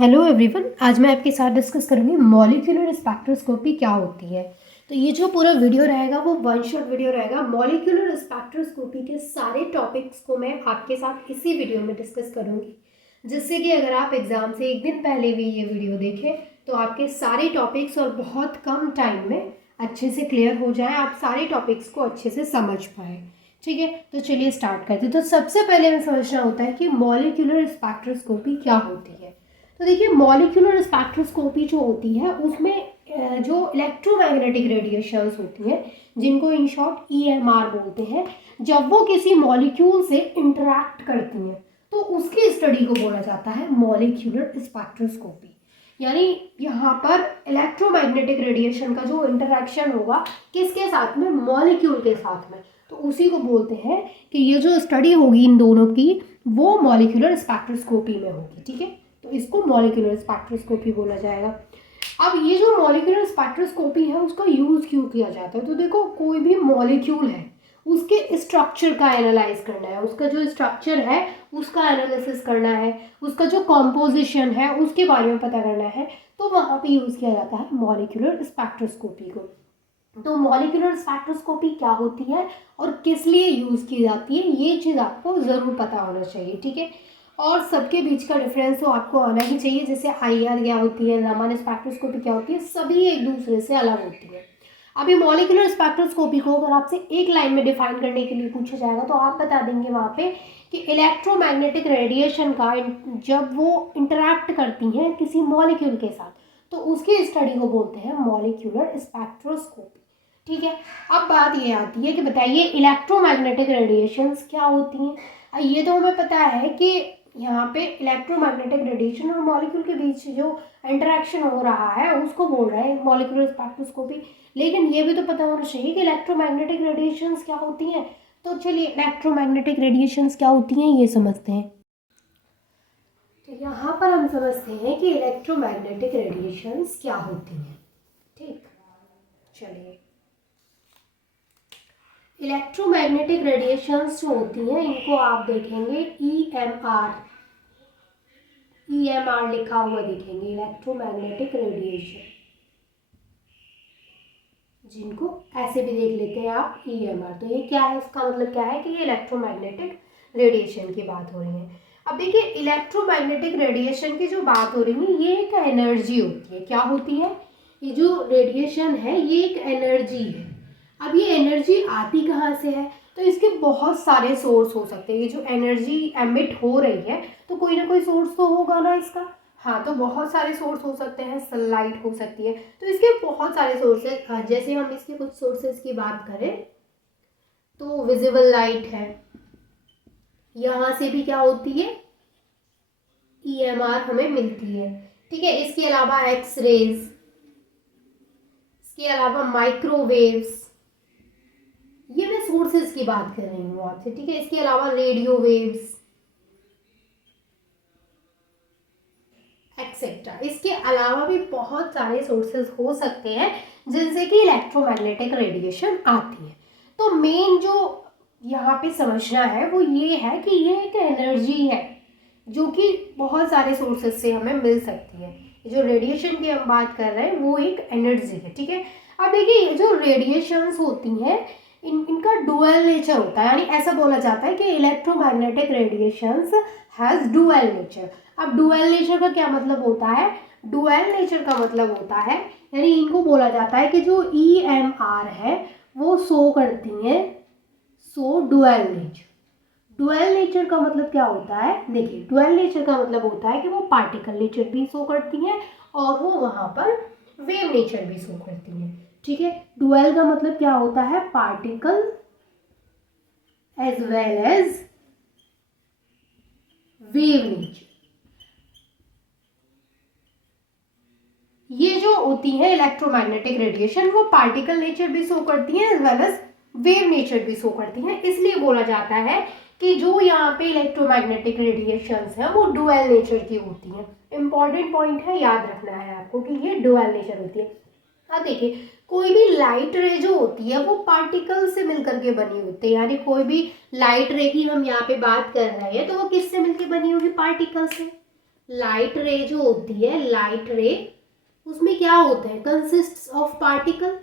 Hello everyone, आज मैं आपके साथ डिस्कस करूंगी मॉलिक्यूलर स्पेक्ट्रोस्कोपी क्या होती है। तो ये जो पूरा वीडियो रहेगा वो वन शॉट वीडियो रहेगा। मॉलिक्यूलर स्पेक्ट्रोस्कोपी के सारे टॉपिक्स को मैं आपके साथ इसी वीडियो में डिस्कस करूंगी, जिससे कि अगर आप एग्ज़ाम से एक दिन पहले भी ये वीडियो देखें तो आपके सारे टॉपिक्स और बहुत कम टाइम में अच्छे से क्लियर हो जाए, आप सारे टॉपिक्स को अच्छे से समझ पाए। ठीक है, तो चलिए स्टार्ट करते हैं। तो सबसे पहले हमें समझना होता है कि मॉलिक्यूलर स्पेक्ट्रोस्कोपी क्या होती है। तो देखिए, मॉलिक्यूलर स्पेक्ट्रोस्कोपी जो होती है उसमें जो इलेक्ट्रोमैग्नेटिक रेडिएशंस होती हैं, जिनको इन शॉर्ट ईएमआर बोलते हैं, जब वो किसी मॉलिक्यूल से इंटरैक्ट करती हैं तो उसकी स्टडी को बोला जाता है मॉलिक्यूलर स्पेक्ट्रोस्कोपी। यानी यहाँ पर इलेक्ट्रोमैग्नेटिक रेडिएशन का जो इंटरैक्शन होगा किसके साथ में, मॉलिक्यूल के साथ में, तो उसी को बोलते हैं कि ये जो स्टडी होगी इन दोनों की वो मॉलिक्यूलर स्पेक्ट्रोस्कोपी में होगी। ठीक है, तो इसको मॉलिक्यूलर स्पेक्ट्रोस्कोपी बोला जाएगा। अब ये जो मॉलिक्यूलर स्पेक्ट्रोस्कोपी है उसका यूज़ क्यों किया जाता है, तो देखो, कोई भी मॉलिक्यूल है उसके स्ट्रक्चर का एनालाइज करना है, उसका जो स्ट्रक्चर है उसका एनालिसिस करना है, उसका जो कॉम्पोजिशन है उसके बारे में पता करना है, तो वहाँ पे यूज़ किया जाता है मॉलिक्यूलर स्पेक्ट्रोस्कोपी को। तो मॉलिक्यूलर स्पेक्ट्रोस्कोपी क्या होती है और किस लिए यूज़ की जाती है, ये चीज़ आपको ज़रूर पता होना चाहिए। ठीक है, और सबके बीच का डिफरेंस तो आपको आना ही चाहिए। जैसे आईआर क्या होती है, रामन स्पेक्ट्रोस्कोपी क्या होती है, सभी एक दूसरे से अलग होती है। अभी मॉलिक्यूलर स्पेक्ट्रोस्कोपी को अगर आपसे एक लाइन में डिफाइन करने के लिए पूछा जाएगा तो आप बता देंगे वहाँ पे कि इलेक्ट्रोमैग्नेटिक रेडिएशन का जब वो इंटरैक्ट करती हैं किसी मॉलिक्यूल के साथ तो उसकी स्टडी को बोलते हैं मॉलिक्यूलर स्पेक्ट्रोस्कोपी। ठीक है, अब बात ये आती है कि बताइए इलेक्ट्रोमैग्नेटिक रेडिएशंस क्या होती हैं। ये तो हमें पता है कि यहाँ पे इलेक्ट्रोमैग्नेटिक रेडिएशन और मॉलिक्यूल के बीच जो इंटरेक्शन हो रहा है उसको बोल रहे हैं मॉलिक्यूलर स्पेक्ट्रोस्कोपी, लेकिन ये भी तो पता होना चाहिए कि इलेक्ट्रोमैग्नेटिक रेडिएशंस क्या होती हैं। तो चलिए इलेक्ट्रोमैग्नेटिक रेडिएशंस क्या होती हैं ये समझते हैं। तो यहाँ पर हम समझते हैं कि इलेक्ट्रोमैग्नेटिक रेडिएशंस क्या होती हैं। ठीक, चलिए, इलेक्ट्रोमैग्नेटिक रेडिएशंस जो होती हैं इनको आप देखेंगे ईएमआर लिखा हुआ देखेंगे, इलेक्ट्रोमैग्नेटिक रेडिएशन, जिनको ऐसे भी देख लेते हैं आप ईएमआर। तो ये क्या है, इसका मतलब क्या है कि ये इलेक्ट्रोमैग्नेटिक रेडिएशन की बात हो रही है। अब देखिए, इलेक्ट्रोमैग्नेटिक रेडिएशन की जो बात हो रही है ये एक एनर्जी होती है। क्या होती है, ये जो रेडिएशन है ये एक एनर्जी है। अब ये एनर्जी आती कहाँ से है, तो इसके बहुत सारे सोर्स हो सकते हैं। ये जो एनर्जी एमिट हो रही है तो कोई ना कोई सोर्स तो होगा ना इसका। हाँ, तो बहुत सारे सोर्स हो सकते हैं, सनलाइट हो सकती है, तो इसके बहुत सारे सोर्सेज। जैसे हम इसके कुछ सोर्सेज की बात करें तो विजिबल लाइट है, यहाँ से भी क्या होती है, ईएमआर हमें मिलती है। ठीक है, इसके अलावा एक्स रेज, इसके अलावा माइक्रोवेव्स, ये मैं सोर्सेज की बात कर रही हूँ आपसे। ठीक है, इसके अलावा रेडियो वेव्स एक्सेट्रा, इसके अलावा भी बहुत सारे सोर्सेज हो सकते हैं जिनसे कि इलेक्ट्रोमैग्नेटिक रेडिएशन आती है। तो मेन जो यहाँ पे समझना है वो ये है कि ये एक एनर्जी है जो कि बहुत सारे सोर्सेज से हमें मिल सकती है। जो रेडिएशन की हम बात कर रहे हैं वो एक एनर्जी है। ठीक है, अब देखिए, ये जो रेडिएशंस होती हैं इनका डुअल नेचर होता है, यानी ऐसा बोला जाता है कि electromagnetic radiations has dual nature. अब डुअल नेचर का क्या मतलब होता है, डुअल नेचर का मतलब होता है, यानी इनको बोला जाता है कि जो ईएमआर है वो शो करती हैं डुअल नेचर। डुअल नेचर का मतलब क्या होता है, देखिए, डुअल नेचर का मतलब होता है कि वो पार्टिकल नेचर भी शो करती हैं और वो वहाँ पर वेव नेचर भी शो करती हैं। ठीक है, डुअल का मतलब क्या होता है, particle as well as wave nature. ये जो होती है इलेक्ट्रोमैग्नेटिक रेडिएशन वो पार्टिकल नेचर भी शो करती हैं as well as wave nature भी शो करती हैं। इसलिए बोला जाता है कि जो यहाँ पे इलेक्ट्रोमैग्नेटिक रेडिएशंस हैं वो डुअल नेचर की होती हैं। इंपॉर्टेंट पॉइंट है, याद रखना है आपको कि ये डुअल नेचर होती है। अब देखिए, कोई भी लाइट रे जो होती है वो पार्टिकल से मिलकर के बनी होती है, यानी कोई भी लाइट रे की हम यहाँ पे बात कर रहे हैं तो वो किससे मिलकर बनी होगी, पार्टिकल से। लाइट रे जो होती है, लाइट रे, उसमें क्या होता है, कंसिस्ट ऑफ पार्टिकल,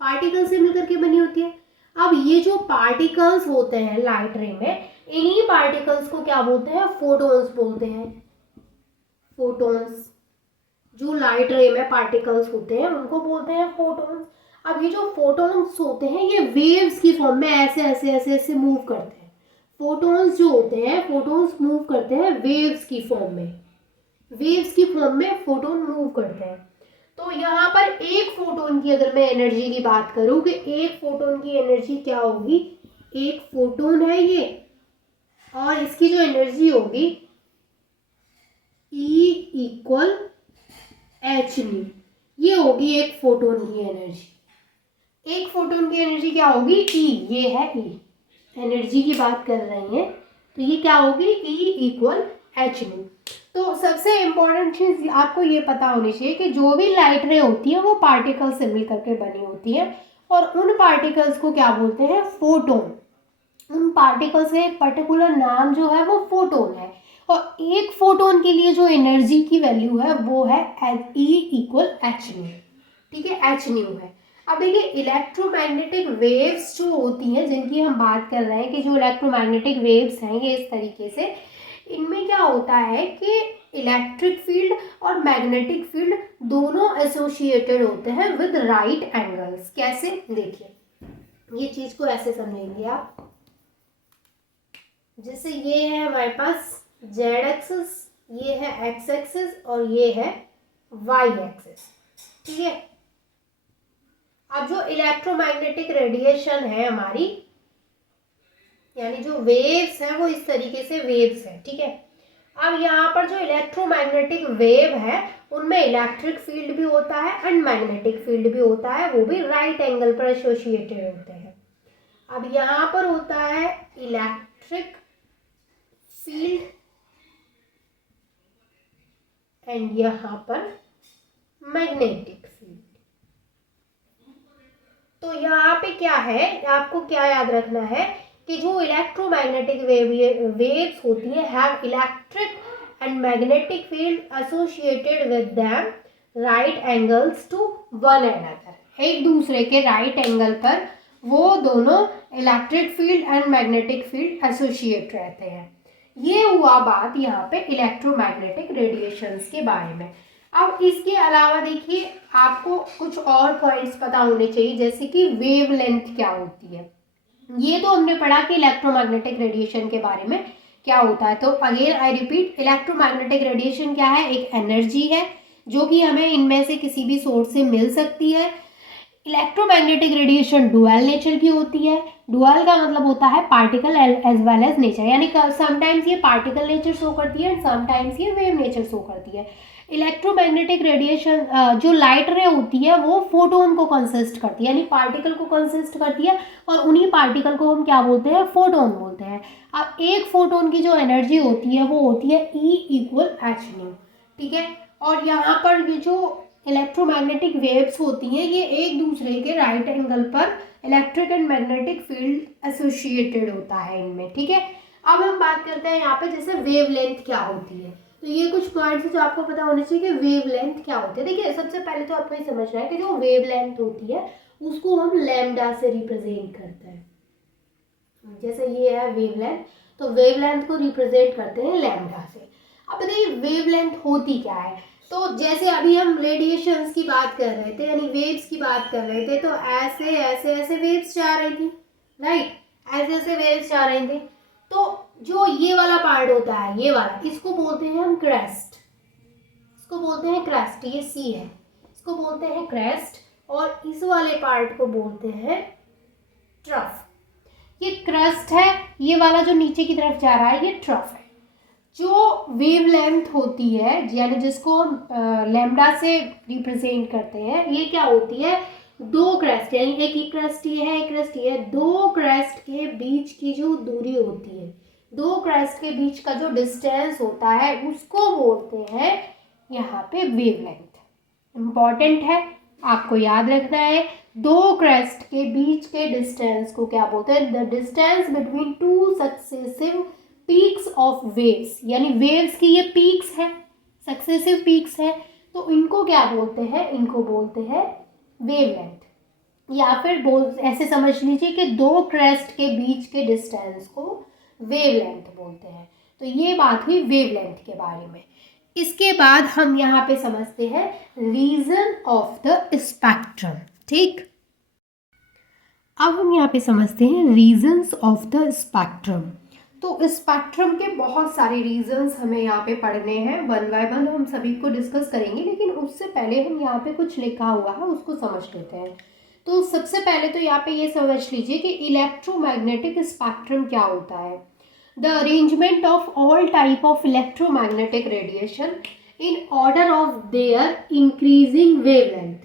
पार्टिकल से मिलकर के बनी होती है। अब ये जो पार्टिकल्स होते हैं लाइट रे में, इन्हीं पार्टिकल्स को क्या बोलते हैं, फोटॉन्स बोलते हैं। फोटॉन्स, जो लाइट रे में पार्टिकल्स होते हैं उनको बोलते हैं फोटॉन्स। अब ये जो फोटॉन्स होते हैं ये वेव्स की फॉर्म में ऐसे ऐसे ऐसे ऐसे मूव करते हैं। फोटॉन्स जो होते हैं, फोटॉन्स मूव करते हैं वेव्स की फॉर्म में, वेव्स की फॉर्म में फोटोन मूव करते हैं। तो यहाँ पर एक फोटोन की अगर मैं एनर्जी की बात करूं कि एक फोटोन की एनर्जी क्या होगी, एक फोटोन है ये, और इसकी जो एनर्जी होगी E इक्वल एच न्यू, ये होगी एक फोटोन की एनर्जी। एक फोटोन की एनर्जी क्या होगी, E, ये है E, एनर्जी की बात कर रही हैं, तो ये क्या होगी, E इक्वल एच न्यू। तो सबसे इम्पोर्टेंट चीज़ आपको ये पता होनी चाहिए कि जो भी लाइट रे होती है वो पार्टिकल से मिल करके बनी होती है, और उन पार्टिकल्स को क्या बोलते हैं, फोटोन। उन पार्टिकल्स का एक पर्टिकुलर नाम जो है वो फोटोन है, और एक फोटोन के लिए जो एनर्जी की वैल्यू है वो है E इक्वल एच न्यू, ठीक है, एच न्यू है। अब देखिए इलेक्ट्रोमैग्नेटिक वेव्स जो होती हैं जिनकी हम बात कर रहे हैं, कि जो इलेक्ट्रोमैग्नेटिक वेव्स हैं ये इस तरीके से, इनमें क्या होता है कि इलेक्ट्रिक फील्ड और मैग्नेटिक फील्ड दोनों एसोसिएटेड होते हैं विद राइट एंगल्स। कैसे, देखिए ये चीज को ऐसे समझेंगे आप, जैसे ये है हमारे पास जेड एक्सिस, ये है एक्स एक्सिस और ये है वाई एक्सिस, ठीक है। अब जो इलेक्ट्रोमैग्नेटिक रेडिएशन है हमारी, यानी जो वेव्स हैं वो इस तरीके से वेव्स हैं, ठीक है। अब यहाँ पर जो इलेक्ट्रोमैग्नेटिक वेव है उनमें इलेक्ट्रिक फील्ड भी होता है एंड मैग्नेटिक फील्ड भी होता है, वो भी राइट एंगल पर एसोसिएटेड होते हैं। अब यहाँ पर होता है इलेक्ट्रिक फील्ड एंड यहाँ पर मैग्नेटिक फील्ड। तो यहाँ पे क्या है, आपको क्या याद रखना है कि जो इलेक्ट्रोमैग्नेटिक वेव्स होती है have electric and magnetic field associated with them right angles to one another, एक दूसरे के राइट एंगल पर वो दोनों electric field and magnetic field associate रहते हैं। ये हुआ बात यहाँ पे इलेक्ट्रोमैग्नेटिक रेडिएशंस के बारे में। अब इसके अलावा देखिए आपको कुछ और पॉइंट्स पता होने चाहिए, जैसे कि वेवलेंथ क्या होती है। ये तो हमने पढ़ा कि इलेक्ट्रोमैग्नेटिक रेडिएशन के बारे में क्या होता है। तो again I repeat, electromagnetic radiation क्या है, एक एनर्जी है जो कि हमें इनमें से किसी भी सोर्स से मिल सकती है। इलेक्ट्रोमैग्नेटिक रेडिएशन डुअल नेचर की होती है। डुअल का मतलब होता है particle as well as nature, यानी समटाइम्स ये पार्टिकल नेचर शो करती है एंड समटाइम्स ये वेव नेचर शो करती है। इलेक्ट्रोमैग्नेटिक रेडिएशन जो लाइट रे होती है वो फोटोन को कंसिस्ट करती है, यानी पार्टिकल को कंसिस्ट करती है, और उन्हीं पार्टिकल को हम क्या बोलते हैं, फोटोन बोलते हैं। अब एक फोटोन की जो एनर्जी होती है वो होती है E इक्वल एच न्यू, ठीक है। और यहाँ पर ये जो इलेक्ट्रोमैग्नेटिक वेव्स होती हैं ये एक दूसरे के राइट एंगल पर electric and magnetic field associated होता है इनमें, ठीक है। अब हम बात करते हैं यहाँ पे जैसे वेवलेंथ क्या होती है। तो ये कुछ पॉइंट्स जो आपको पता होने चाहिए कि वेवलेंथ क्या होती है। देखिए सबसे पहले तो आपको ये समझना है कि जो वेवलेंथ होती है उसको हम लैम्डा से रिप्रेजेंट करते हैं। जैसे ये है वेवलेंथ, तो वेवलेंथ को रिप्रेजेंट करते हैं लैम्डा से। अब देखिए वेवलेंथ होती क्या है, तो जैसे अभी हम रेडिएशंस की बात कर रहे थे, यानी वेव्स की बात कर रहे थे, तो ऐसे ऐसे ऐसे वेव्स जा रही थी, राइट, ऐसे ऐसे वेव्स जा रही थी। तो जो ये वाला पार्ट होता है, ये वाला, इसको बोलते हैं हम क्रेस्ट, इसको बोलते हैं क्रेस्ट, ये सी है, इसको बोलते हैं क्रेस्ट, और इस वाले पार्ट को बोलते हैं ट्रफ। ये क्रस्ट है, ये वाला जो नीचे की तरफ जा रहा है ये ट्रफ है। जो वेवलेंथ होती है यानी जिसको हम लैम्डा से रिप्रेजेंट करते हैं, ये क्या होती है, दो क्रेस्ट, यानी एक ही क्रेस्ट ये है, एक क्रेस्ट ये है, दो क्रेस्ट के बीच की जो दूरी होती है, दो क्रेस्ट के बीच का जो डिस्टेंस होता है उसको बोलते हैं यहाँ पे वेवलेंथ। इम्पॉर्टेंट है, आपको याद रखना है, दो क्रेस्ट के बीच के डिस्टेंस को क्या बोलते हैं, the distance between two successive peaks of waves, यानी वेव्स की ये पीक्स है, सक्सेसिव पीक्स है, तो इनको क्या बोलते हैं, इनको बोलते हैं वेवलेंथ। या फिर ऐसे समझ लीजिए कि दो क्रेस्ट के बीच के डिस्टेंस को वेवलेंथ बोलते हैं। तो ये बात हुई वेवलेंथ के बारे में। इसके बाद हम यहाँ पे समझते हैं रीजन ऑफ द स्पेक्ट्रम। ठीक, अब हम यहाँ पे समझते हैं रीजंस ऑफ द स्पेक्ट्रम। तो स्पेक्ट्रम के बहुत सारे रीजंस हमें यहाँ पे पढ़ने हैं, वन बाय वन हम सभी को डिस्कस करेंगे, लेकिन उससे पहले हम यहाँ पे कुछ लिखा हुआ है उसको समझ लेते हैं। तो सबसे पहले तो यहाँ पे ये समझ लीजिए कि इलेक्ट्रोमैग्नेटिक स्पेक्ट्रम क्या होता है। The arrangement of all type of electromagnetic radiation in order of their increasing wavelength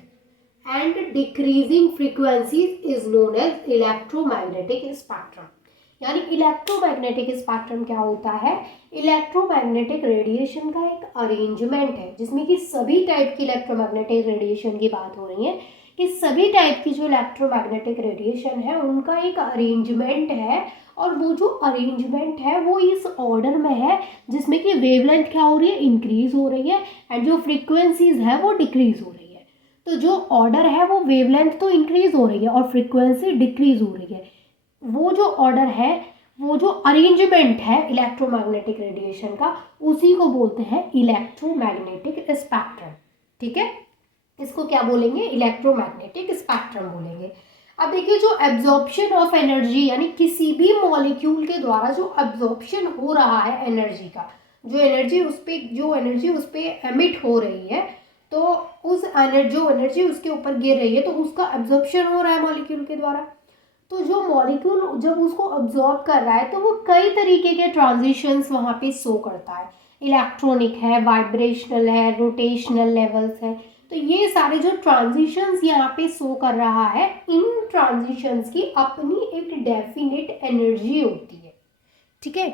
and decreasing frequencies is known as electromagnetic spectrum। यानी इलेक्ट्रोमैग्नेटिक स्पेक्ट्रम क्या होता है, इलेक्ट्रोमैग्नेटिक रेडिएशन का एक अरेंजमेंट है जिसमें कि सभी टाइप की इलेक्ट्रोमैग्नेटिक रेडिएशन की बात हो रही है, कि सभी टाइप की जो इलेक्ट्रोमैग्नेटिक रेडिएशन है उनका एक अरेंजमेंट है, और वो जो अरेंजमेंट है वो इस ऑर्डर में है जिसमें कि वेवलेंथ क्या हो रही है, इंक्रीज हो रही है, एंड जो फ्रीक्वेंसीज है वो डिक्रीज हो रही है। तो जो ऑर्डर है वो वेवलेंथ तो इंक्रीज हो रही है और फ्रीक्वेंसी डिक्रीज हो रही है, वो जो ऑर्डर है, वो जो अरेंजमेंट है इलेक्ट्रोमैग्नेटिक रेडिएशन का, उसी को बोलते हैं इलेक्ट्रोमैग्नेटिक स्पेक्ट्रम। ठीक है, इसको क्या बोलेंगे, इलेक्ट्रोमैग्नेटिक स्पेक्ट्रम बोलेंगे। अब देखिए, जो एब्जॉर्प्शन ऑफ एनर्जी, यानी किसी भी मॉलिक्यूल के द्वारा जो एब्जॉर्प्शन हो रहा है एनर्जी का, जो एनर्जी उस पर एमिट हो रही है, तो उस जो एनर्जी उसके ऊपर गिर रही है तो उसका एब्जॉर्प्शन हो रहा है मॉलिक्यूल के द्वारा। तो जो मॉलिक्यूल जब उसको एब्जॉर्ब कर रहा है तो वो कई तरीके के ट्रांजिशंस वहाँ पे शो करता है, इलेक्ट्रॉनिक है, वाइब्रेशनल है, रोटेशनल लेवल्स है। तो ये सारे जो ट्रांजिशंस यहाँ पे शो कर रहा है, इन ट्रांजिशंस की अपनी एक डेफिनेट एनर्जी होती है। ठीक है,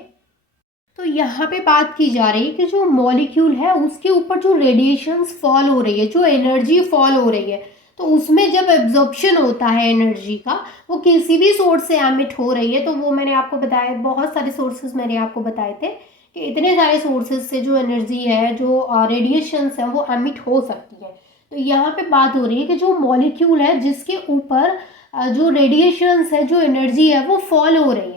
तो यहाँ पे बात की जा रही है कि जो मॉलिक्यूल है उसके ऊपर जो रेडिएशंस फॉल हो रही है, जो एनर्जी फॉल हो रही है, तो उसमें जब एब्जॉर्प्शन होता है एनर्जी का, वो किसी भी सोर्स से एमिट हो रही है, तो वो मैंने आपको बताया, बहुत सारे सोर्सेज मैंने आपको बताए थे कि इतने सारे सोर्सेज से जो एनर्जी है, जो रेडिएशंस है, वो एमिट हो सकती है। तो यहाँ पे बात हो रही है कि जो मॉलिक्यूल है जिसके ऊपर जो रेडिएशंस है, जो एनर्जी है, वो फॉल हो रही है,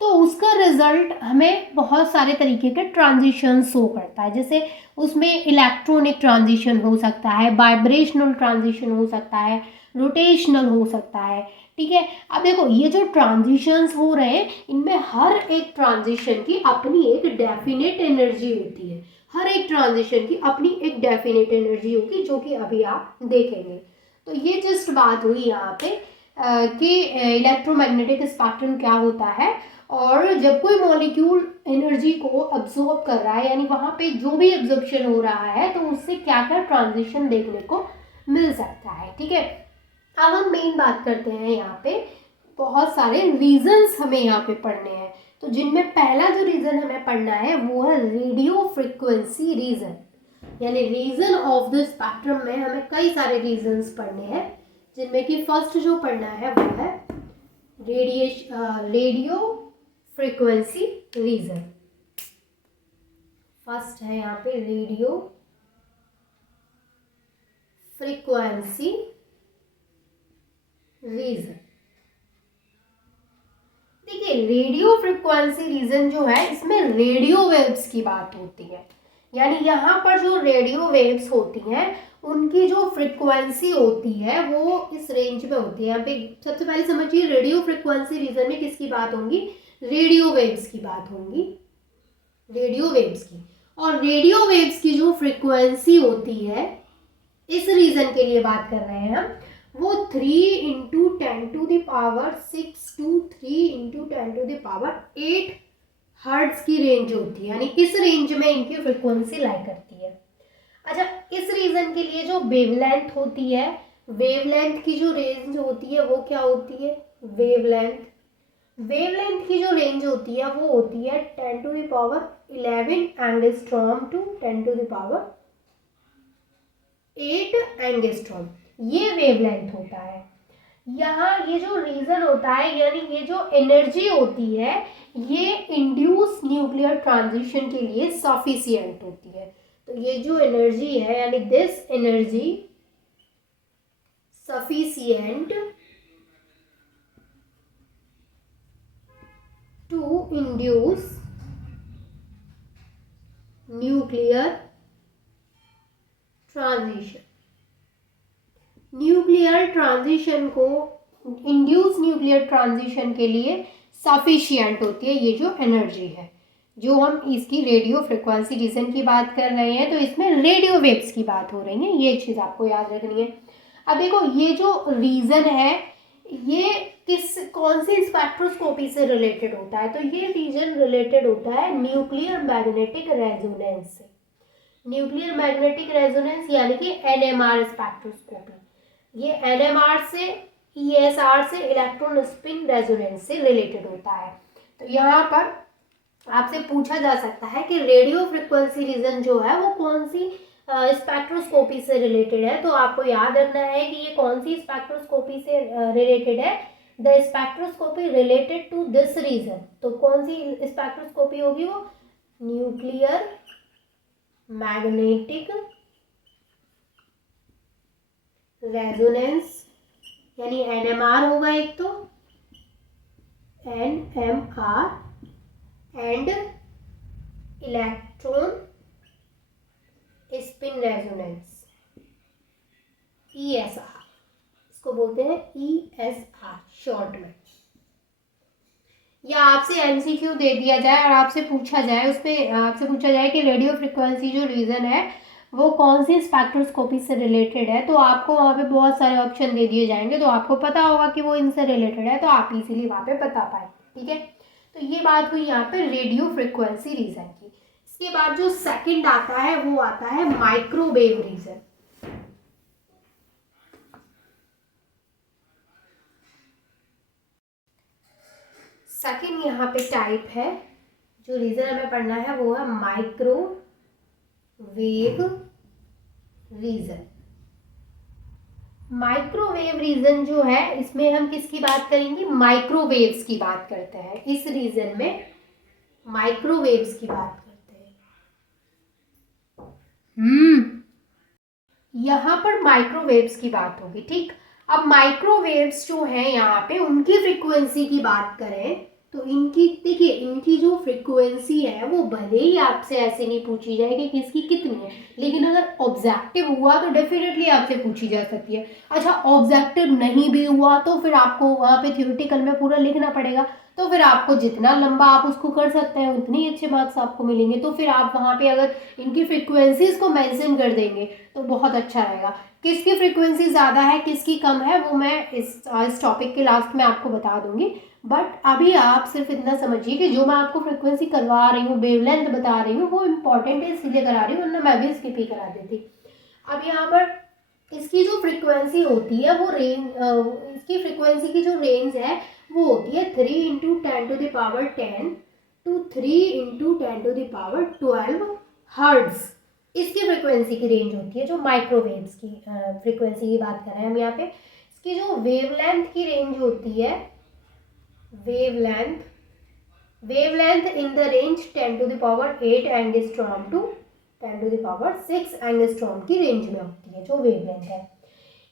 तो उसका रिजल्ट हमें बहुत सारे तरीके के ट्रांजिशन शो करता है। जैसे उसमें इलेक्ट्रॉनिक ट्रांजिशन हो सकता है, वाइब्रेशनल ट्रांजिशन हो सकता है, रोटेशनल हो सकता है। ठीक है, अब देखो, ये जो ट्रांजिशंस हो रहे हैं, इनमें हर एक ट्रांजिशन की अपनी एक डेफिनेट एनर्जी होती है, हर एक ट्रांजिशन की अपनी एक डेफिनेट एनर्जी होगी, जो कि अभी आप देखेंगे। तो ये जस्ट बात हुई यहाँ पे कि इलेक्ट्रोमैग्नेटिक स्पेक्ट्रम क्या होता है, और जब कोई मॉलिक्यूल एनर्जी को अब्जॉर्ब कर रहा है, यानी वहाँ पे जो भी एब्जॉर्प्शन हो रहा है, तो उससे क्या क्या ट्रांजिशन देखने को मिल सकता है। ठीक है, अब हम मेन बात करते हैं, यहाँ पे बहुत सारे रीजंस हमें यहाँ पे पढ़ने हैं। तो जिनमें पहला जो रीजन हमें पढ़ना है वो है रेडियो फ्रिक्वेंसी रीजन, यानी रीजन ऑफ द स्पेक्ट्रम में हमें कई सारे रीजंस पढ़ने हैं, जिनमें कि फर्स्ट जो पढ़ना है वो है रेडियो फ्रीक्वेंसी रीजन। फर्स्ट है यहाँ पे रेडियो फ्रीक्वेंसी रीजन। देखिए, रेडियो फ्रीक्वेंसी रीजन जो है, इसमें रेडियो वेव्स की बात होती है, यानी यहाँ पर जो रेडियो वेव्स होती हैं उनकी जो फ्रीक्वेंसी होती है वो इस रेंज में होती है। यहाँ पे सबसे पहले समझिए, रेडियो फ्रीक्वेंसी रीजन में किसकी बात होगी, रेडियो वेव्स की बात होगी, रेडियो वेव्स की। और रेडियो वेव्स की जो फ्रीक्वेंसी होती है, इस रीजन के लिए बात कर रहे हैं हम, वो 3 × 10⁻⁶ to 3 × 10⁸ हर्ट्ज की रेंज होती है, यानी इस रेंज में इनकी फ्रीक्वेंसी लाई करती है। अच्छा, इस रीजन के लिए जो वेवलेंथ होती है, वेवलेंथ की जो रेंज होती है वो क्या होती है, वेवलेंथ की जो रेंज होती है वो होती है 10⁻11 एंगस्ट्रॉम to 10⁸ एंगस्ट्रॉम, ये वेवलेंथ होता है। यहाँ ये जो रीजन होता है यानी ये जो एनर्जी होती है ये इंड्यूस न्यूक्लियर ट्रांजिशन के लिए सफिशिएंट होती है। तो ये जो एनर्जी है यानी this energy sufficient to induce nuclear transition. Nuclear transition को इंड्यूस न्यूक्लियर ट्रांजिशन के लिए सफिशिएंट होती है ये जो एनर्जी है। जो हम इसकी रेडियो फ्रिक्वेंसी रीजन की बात कर रहे हैं तो इसमें रेडियो वेव्स की बात हो रही है, ये चीज़ आपको याद रखनी है। अब देखो ये जो रीजन है ये कौन सी स्पेक्ट्रोस्कोपी से रिलेटेड होता है, तो ये रीजन रिलेटेड होता है न्यूक्लियर मैग्नेटिक रेजोनेंस से। न्यूक्लियर मैग्नेटिक रेजोनेंस यानी कि एनएमआर स्पेक्ट्रोस्कोपी, ये एनएमआर से ईएसआर से इलेक्ट्रॉन स्पिन रेजोनेंस से रिलेटेड होता है। तो यहाँ पर आपसे पूछा जा सकता है कि रेडियो फ्रिक्वेंसी रीजन जो है वो कौन सी स्पेक्ट्रोस्कोपी से रिलेटेड है। तो आपको याद रखना है कि ये कौन सी स्पेक्ट्रोस्कोपी से रिलेटेड है, the spectroscopy related to this region. तो कौन सी स्पेक्ट्रोस्कोपी होगी वो न्यूक्लियर मैग्नेटिक रेजोनेंस यानी एनएमआर होगा एक तो NMR and electron spin resonance ESR, इसको बोलते हैं ईएसआर शॉर्ट में। या आपसे एमसीक्यू दे दिया जाए और आपसे पूछा जाए उस पर आपसे पूछा जाए कि रेडियो फ्रिक्वेंसी जो रीजन है वो कौन सी स्पेक्ट्रोस्कोपी से रिलेटेड है, तो आपको वहाँ पे बहुत सारे ऑप्शन दे दिए जाएंगे तो आपको पता होगा कि वो इनसे रिलेटेड है, तो आप इजीली वहाँ पे बता पाए। ठीक है, तो ये बात हुई यहाँ पे रेडियो फ्रिक्वेंसी रीजन की। इसके बाद जो सेकंड आता है वो आता है माइक्रोवेव रीजन। सेकंड यहाँ पे टाइप है जो रीजन हमें पढ़ना है वो है माइक्रोवेव रीजन। माइक्रोवेव रीजन जो है इसमें हम किसकी बात करेंगे, माइक्रोवेव्स की बात करते हैं। इस रीजन में माइक्रोवेव्स की बात करते हैं। यहाँ पर माइक्रोवेव्स की बात होगी। ठीक, अब माइक्रोवेव्स जो है यहाँ पे उनकी फ्रीक्वेंसी की बात करें तो इनकी देखिए इनकी जो फ्रीक्वेंसी है वो भले ही आपसे ऐसे नहीं पूछी जाएगी कि इसकी कितनी है, लेकिन अगर ऑब्जेक्टिव हुआ तो डेफिनेटली आपसे पूछी जा सकती है। अच्छा ऑब्जेक्टिव नहीं भी हुआ तो फिर आपको वहाँ पे थ्योरेटिकल में पूरा लिखना पड़ेगा, तो फिर आपको जितना लंबा आप उसको कर सकते हैं उतने ही अच्छे मार्क्स आपको मिलेंगे। तो फिर आप वहाँ पे अगर इनकी फ्रीक्वेंसीज को मेंशन कर देंगे तो बहुत अच्छा रहेगा। किसकी फ्रीक्वेंसी ज़्यादा है किसकी कम है वो मैं इस टॉपिक के लास्ट में आपको बता दूंगी, बट अभी आप सिर्फ इतना समझिए कि जो मैं आपको फ्रीक्वेंसी करवा रही हूँ वेवलेंथ बता रही हूँ वो इम्पॉर्टेंट है इसलिए करा रही हूँ, वरना मैं भी स्किप ही करा देती। अब यहाँ पर इसकी जो फ्रीक्वेंसी होती है वो इसकी फ्रीक्वेंसी की जो रेंज है वो होती है 3 इंटू 10⁻10 टू 3 इंटू 10⁻12 हर्ट्ज। इसकी फ्रीक्वेंसी की रेंज होती है जो माइक्रोवेव्स की फ्रीक्वेंसी की बात कर रहे हैं हम यहाँ पे। इसकी जो वेवलेंथ की रेंज होती है wavelength in the range 10⁸ angstrom to 10⁶ angstrom की रेंज में होती है जो वेवलेंथ है।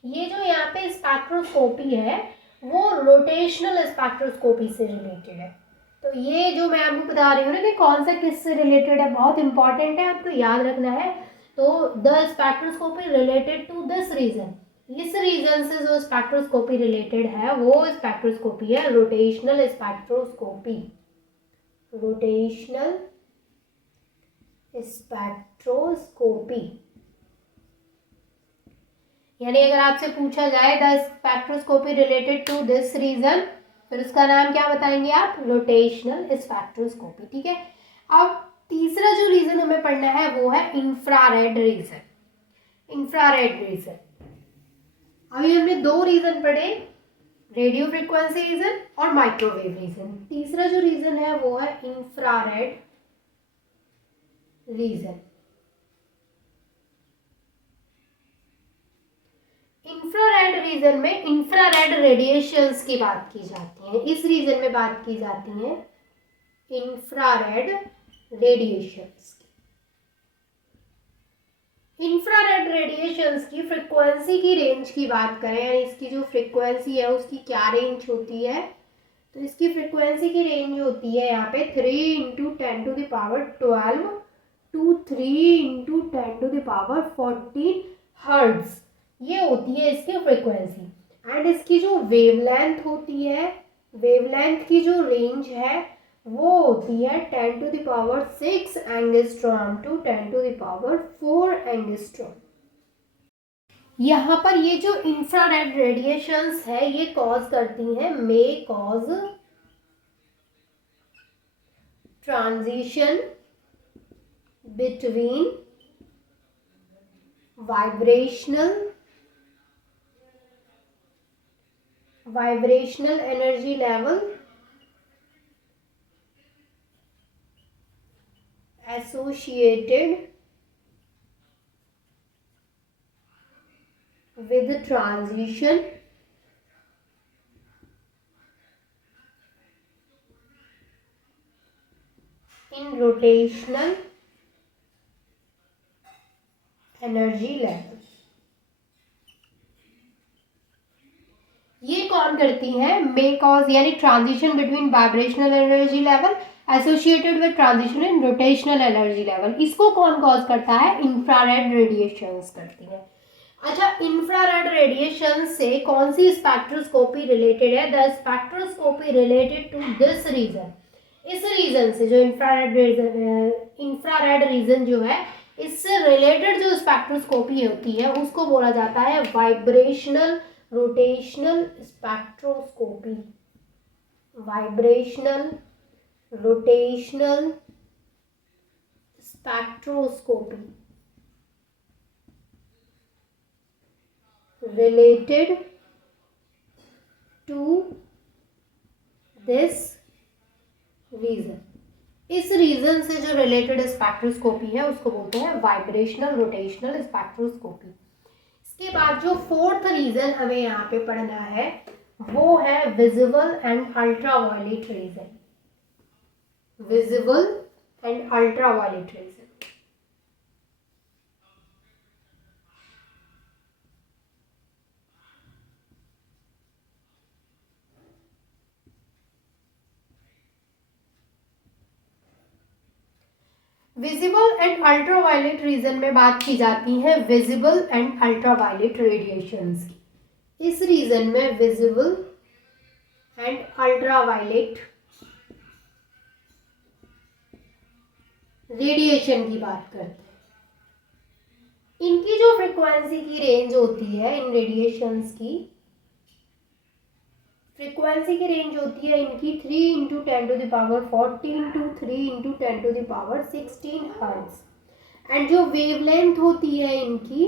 ये जो यहाँ पे स्पेक्ट्रोस्कोपी है वो रोटेशनल स्पेक्ट्रोस्कोपी से रिलेटेड है। तो ये जो मैं आपको बता रही हूँ ना कि कौन सा किससे रिलेटेड है बहुत इंपॉर्टेंट है, आपको याद रखना है। तो the spectroscopy related to this region, इस रीजन से जो स्पेक्ट्रोस्कोपी रिलेटेड है वो स्पेक्ट्रोस्कोपी है रोटेशनल स्पेक्ट्रोस्कोपी। रोटेशनल स्पेक्ट्रोस्कोपी यानी अगर आपसे पूछा जाए the spectroscopy related to this region फिर उसका नाम क्या बताएंगे आप, रोटेशनल स्पेक्ट्रोस्कोपी। ठीक है, अब तीसरा जो रीजन हमें पढ़ना है वो है इंफ्रारेड रीजन। इंफ्रारेड रीजन, अभी हमने दो रीजन पढ़े, रेडियो फ्रिक्वेंसी रीजन और माइक्रोवेव रीजन। तीसरा जो रीजन है वो है इंफ्रारेड रीजन। इंफ्रारेड रीजन में इंफ्रारेड रेडिएशंस की बात की जाती है। इस रीजन में बात की जाती है इंफ्रारेड रेडिएशंस की। इंफ्रारेड रेडिएशंस की फ्रिक्वेंसी की रेंज की बात करें, यानी इसकी जो फ्रिक्वेंसी है उसकी क्या रेंज होती है, तो इसकी फ्रिक्वेंसी की रेंज होती है यहाँ पे 3 × 10⁻12 टू 3 × 10⁻14 हर्ट्ज, ये होती है इसकी फ्रिक्वेंसी। एंड इसकी जो वेवलेंथ होती है, वेवलेंथ की जो रेंज है वो होती है 10⁻6 एंगस्ट्रॉम टू 10⁻4 एंगस्ट्रॉम। यहाँ पर ये जो इंफ्रारेड रेडिएशंस है ये कॉज करती हैं, may cause transition between vibrational energy level associated with transition in rotational energy level। ये कौन करती है, मे कॉज यानी transition between vibrational energy level associated with transition in rotational energy level, इसको कौन कॉज करता है, इंफ्रारेड रेडिएशंस करती है। अच्छा, इंफ्रारेड रेडिएशन से कौन सी स्पेक्ट्रोस्कोपी रिलेटेड है, the spectroscopy related to this region, इस रीजन से जो इंफ्रारेड रीजन जो है इससे रिलेटेड जो स्पेक्ट्रोस्कोपी होती है उसको बोला जाता है vibrational rotational spectroscopy. Vibrational rotational spectroscopy related to this reason। इस रीजन से जो रिलेटेड स्पेक्ट्रोस्कोपी है उसको बोलते हैं वाइब्रेशनल रोटेशनल स्पेक्ट्रोस्कोपी। इसके बाद जो फोर्थ रीजन हमें यहाँ पे पढ़ना है वो है visible and ultraviolet region. Visible and ultraviolet region, visible and ultraviolet region में बात की जाती है विजिबल एंड अल्ट्रावायलेट रेडिएशंस की। इस रीजन में विजिबल एंड अल्ट्रावायलेट रेडिएशन की बात करते हैं। इनकी जो फ्रिक्वेंसी की रेंज होती है, इन रेडिएशंस की फ्रीक्वेंसी की रेंज होती है इनकी 3 × 10⁻14 टू 3 × 10⁻16 हर्ट्ज। एंड जो वेवलेंथ होती है इनकी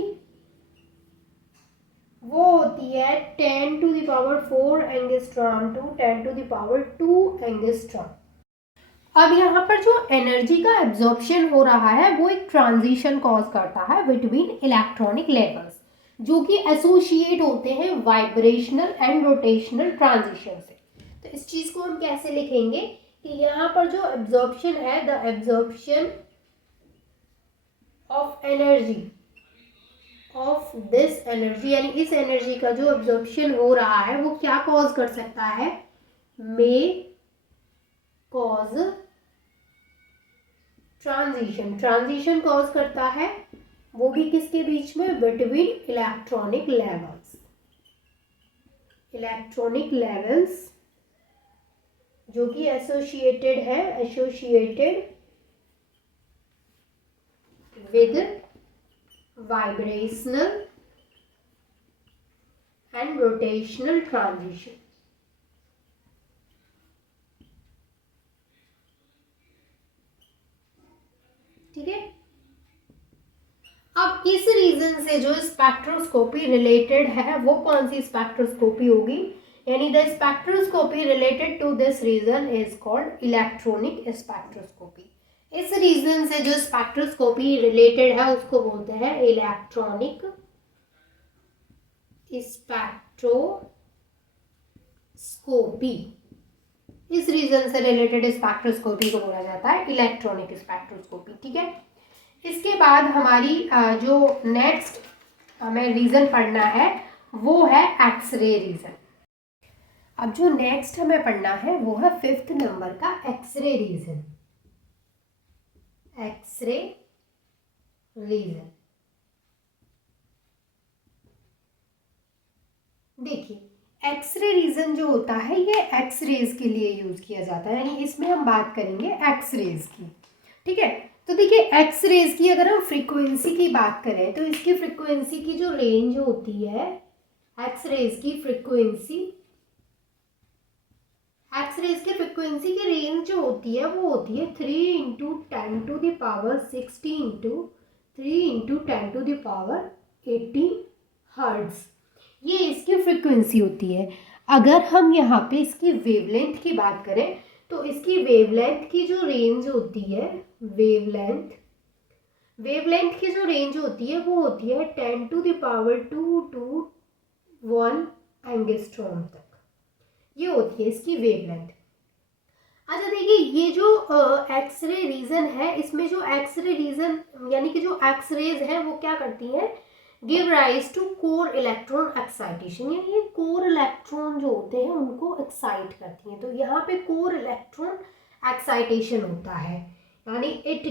वो होती है 10⁴ एंगस्ट्रॉम टू 10⁻2 एंगस्ट्रॉम। अब यहाँ पर जो एनर्जी का एब्जॉर्प्शन हो रहा है वो एक ट्रांजिशन कॉज करता है बिटवीन इलेक्ट्रॉनिक लेवल्स जो कि एसोसिएट होते हैं वाइब्रेशनल एंड रोटेशनल ट्रांजिशन से। तो इस चीज को हम कैसे लिखेंगे कि यहाँ पर जो एब्जॉर्प्शन है, the absorption of energy of this energy, यानी इस एनर्जी का जो एब्जॉर्प्शन हो रहा है वो क्या कॉज कर सकता है, मे कॉज ट्रांजिशन कॉज करता है, वो भी किसके बीच में, बिटवीन इलेक्ट्रॉनिक लेवल्स जो कि associated with vibrational and rotational transition. ठीक है। अब इस रीजन से जो स्पेक्ट्रोस्कोपी रिलेटेड है वो कौन सी स्पेक्ट्रोस्कोपी होगी, यानी the spectroscopy related to this region is called electronic spectroscopy. इस रीजन से जो स्पेक्ट्रोस्कोपी रिलेटेड है उसको बोलते हैं इलेक्ट्रॉनिक स्पेक्ट्रोस्कोपी, इस रीजन से रिलेटेड स्पेक्ट्रोस्कोपी को बोला जाता है इलेक्ट्रॉनिक स्पेक्ट्रोस्कोपी। ठीक है, इसके बाद हमारी जो नेक्स्ट हमें रीजन पढ़ना है वो है एक्सरे रीजन। अब जो नेक्स्ट हमें पढ़ना है वो है 5th नंबर का एक्सरे रीजन। एक्सरे रीजन देखिए, एक्सरे रीजन जो होता है ये एक्सरेज के लिए यूज किया जाता है, यानी इसमें हम बात करेंगे एक्सरेज की। ठीक है, तो देखिए एक्सरेज की अगर हम फ्रीक्वेंसी की बात करें तो इसकी फ्रीक्वेंसी की जो रेंज होती है, एक्सरेज की फ्रीक्वेंसी की रेंज जो होती है वो होती है 3 × 10⁻60 × 3 × 10⁻18 हर्ट्ज, ये इसकी फ्रीक्वेंसी होती है। अगर हम यहाँ पे इसकी वेवलेंथ की बात करें तो इसकी वेवलेंथ की जो रेंज होती है, वेवलेंथ की जो रेंज होती है वो होती है 10⁻2 to 1 एंगस्ट्रॉम तक, ये होती है इसकी वेवलेंथ। अच्छा देखिए, ये जो एक्सरे रीजन है, इसमें जो एक्सरे रीजन यानी कि जो एक्सरेज है वो क्या करती हैं, give rise to core electron excitation, यानी ये कोर इलेक्ट्रॉन जो होते हैं उनको एक्साइट करती हैं। तो यहाँ पे कोर इलेक्ट्रॉन एक्साइटेशन होता है, यानी it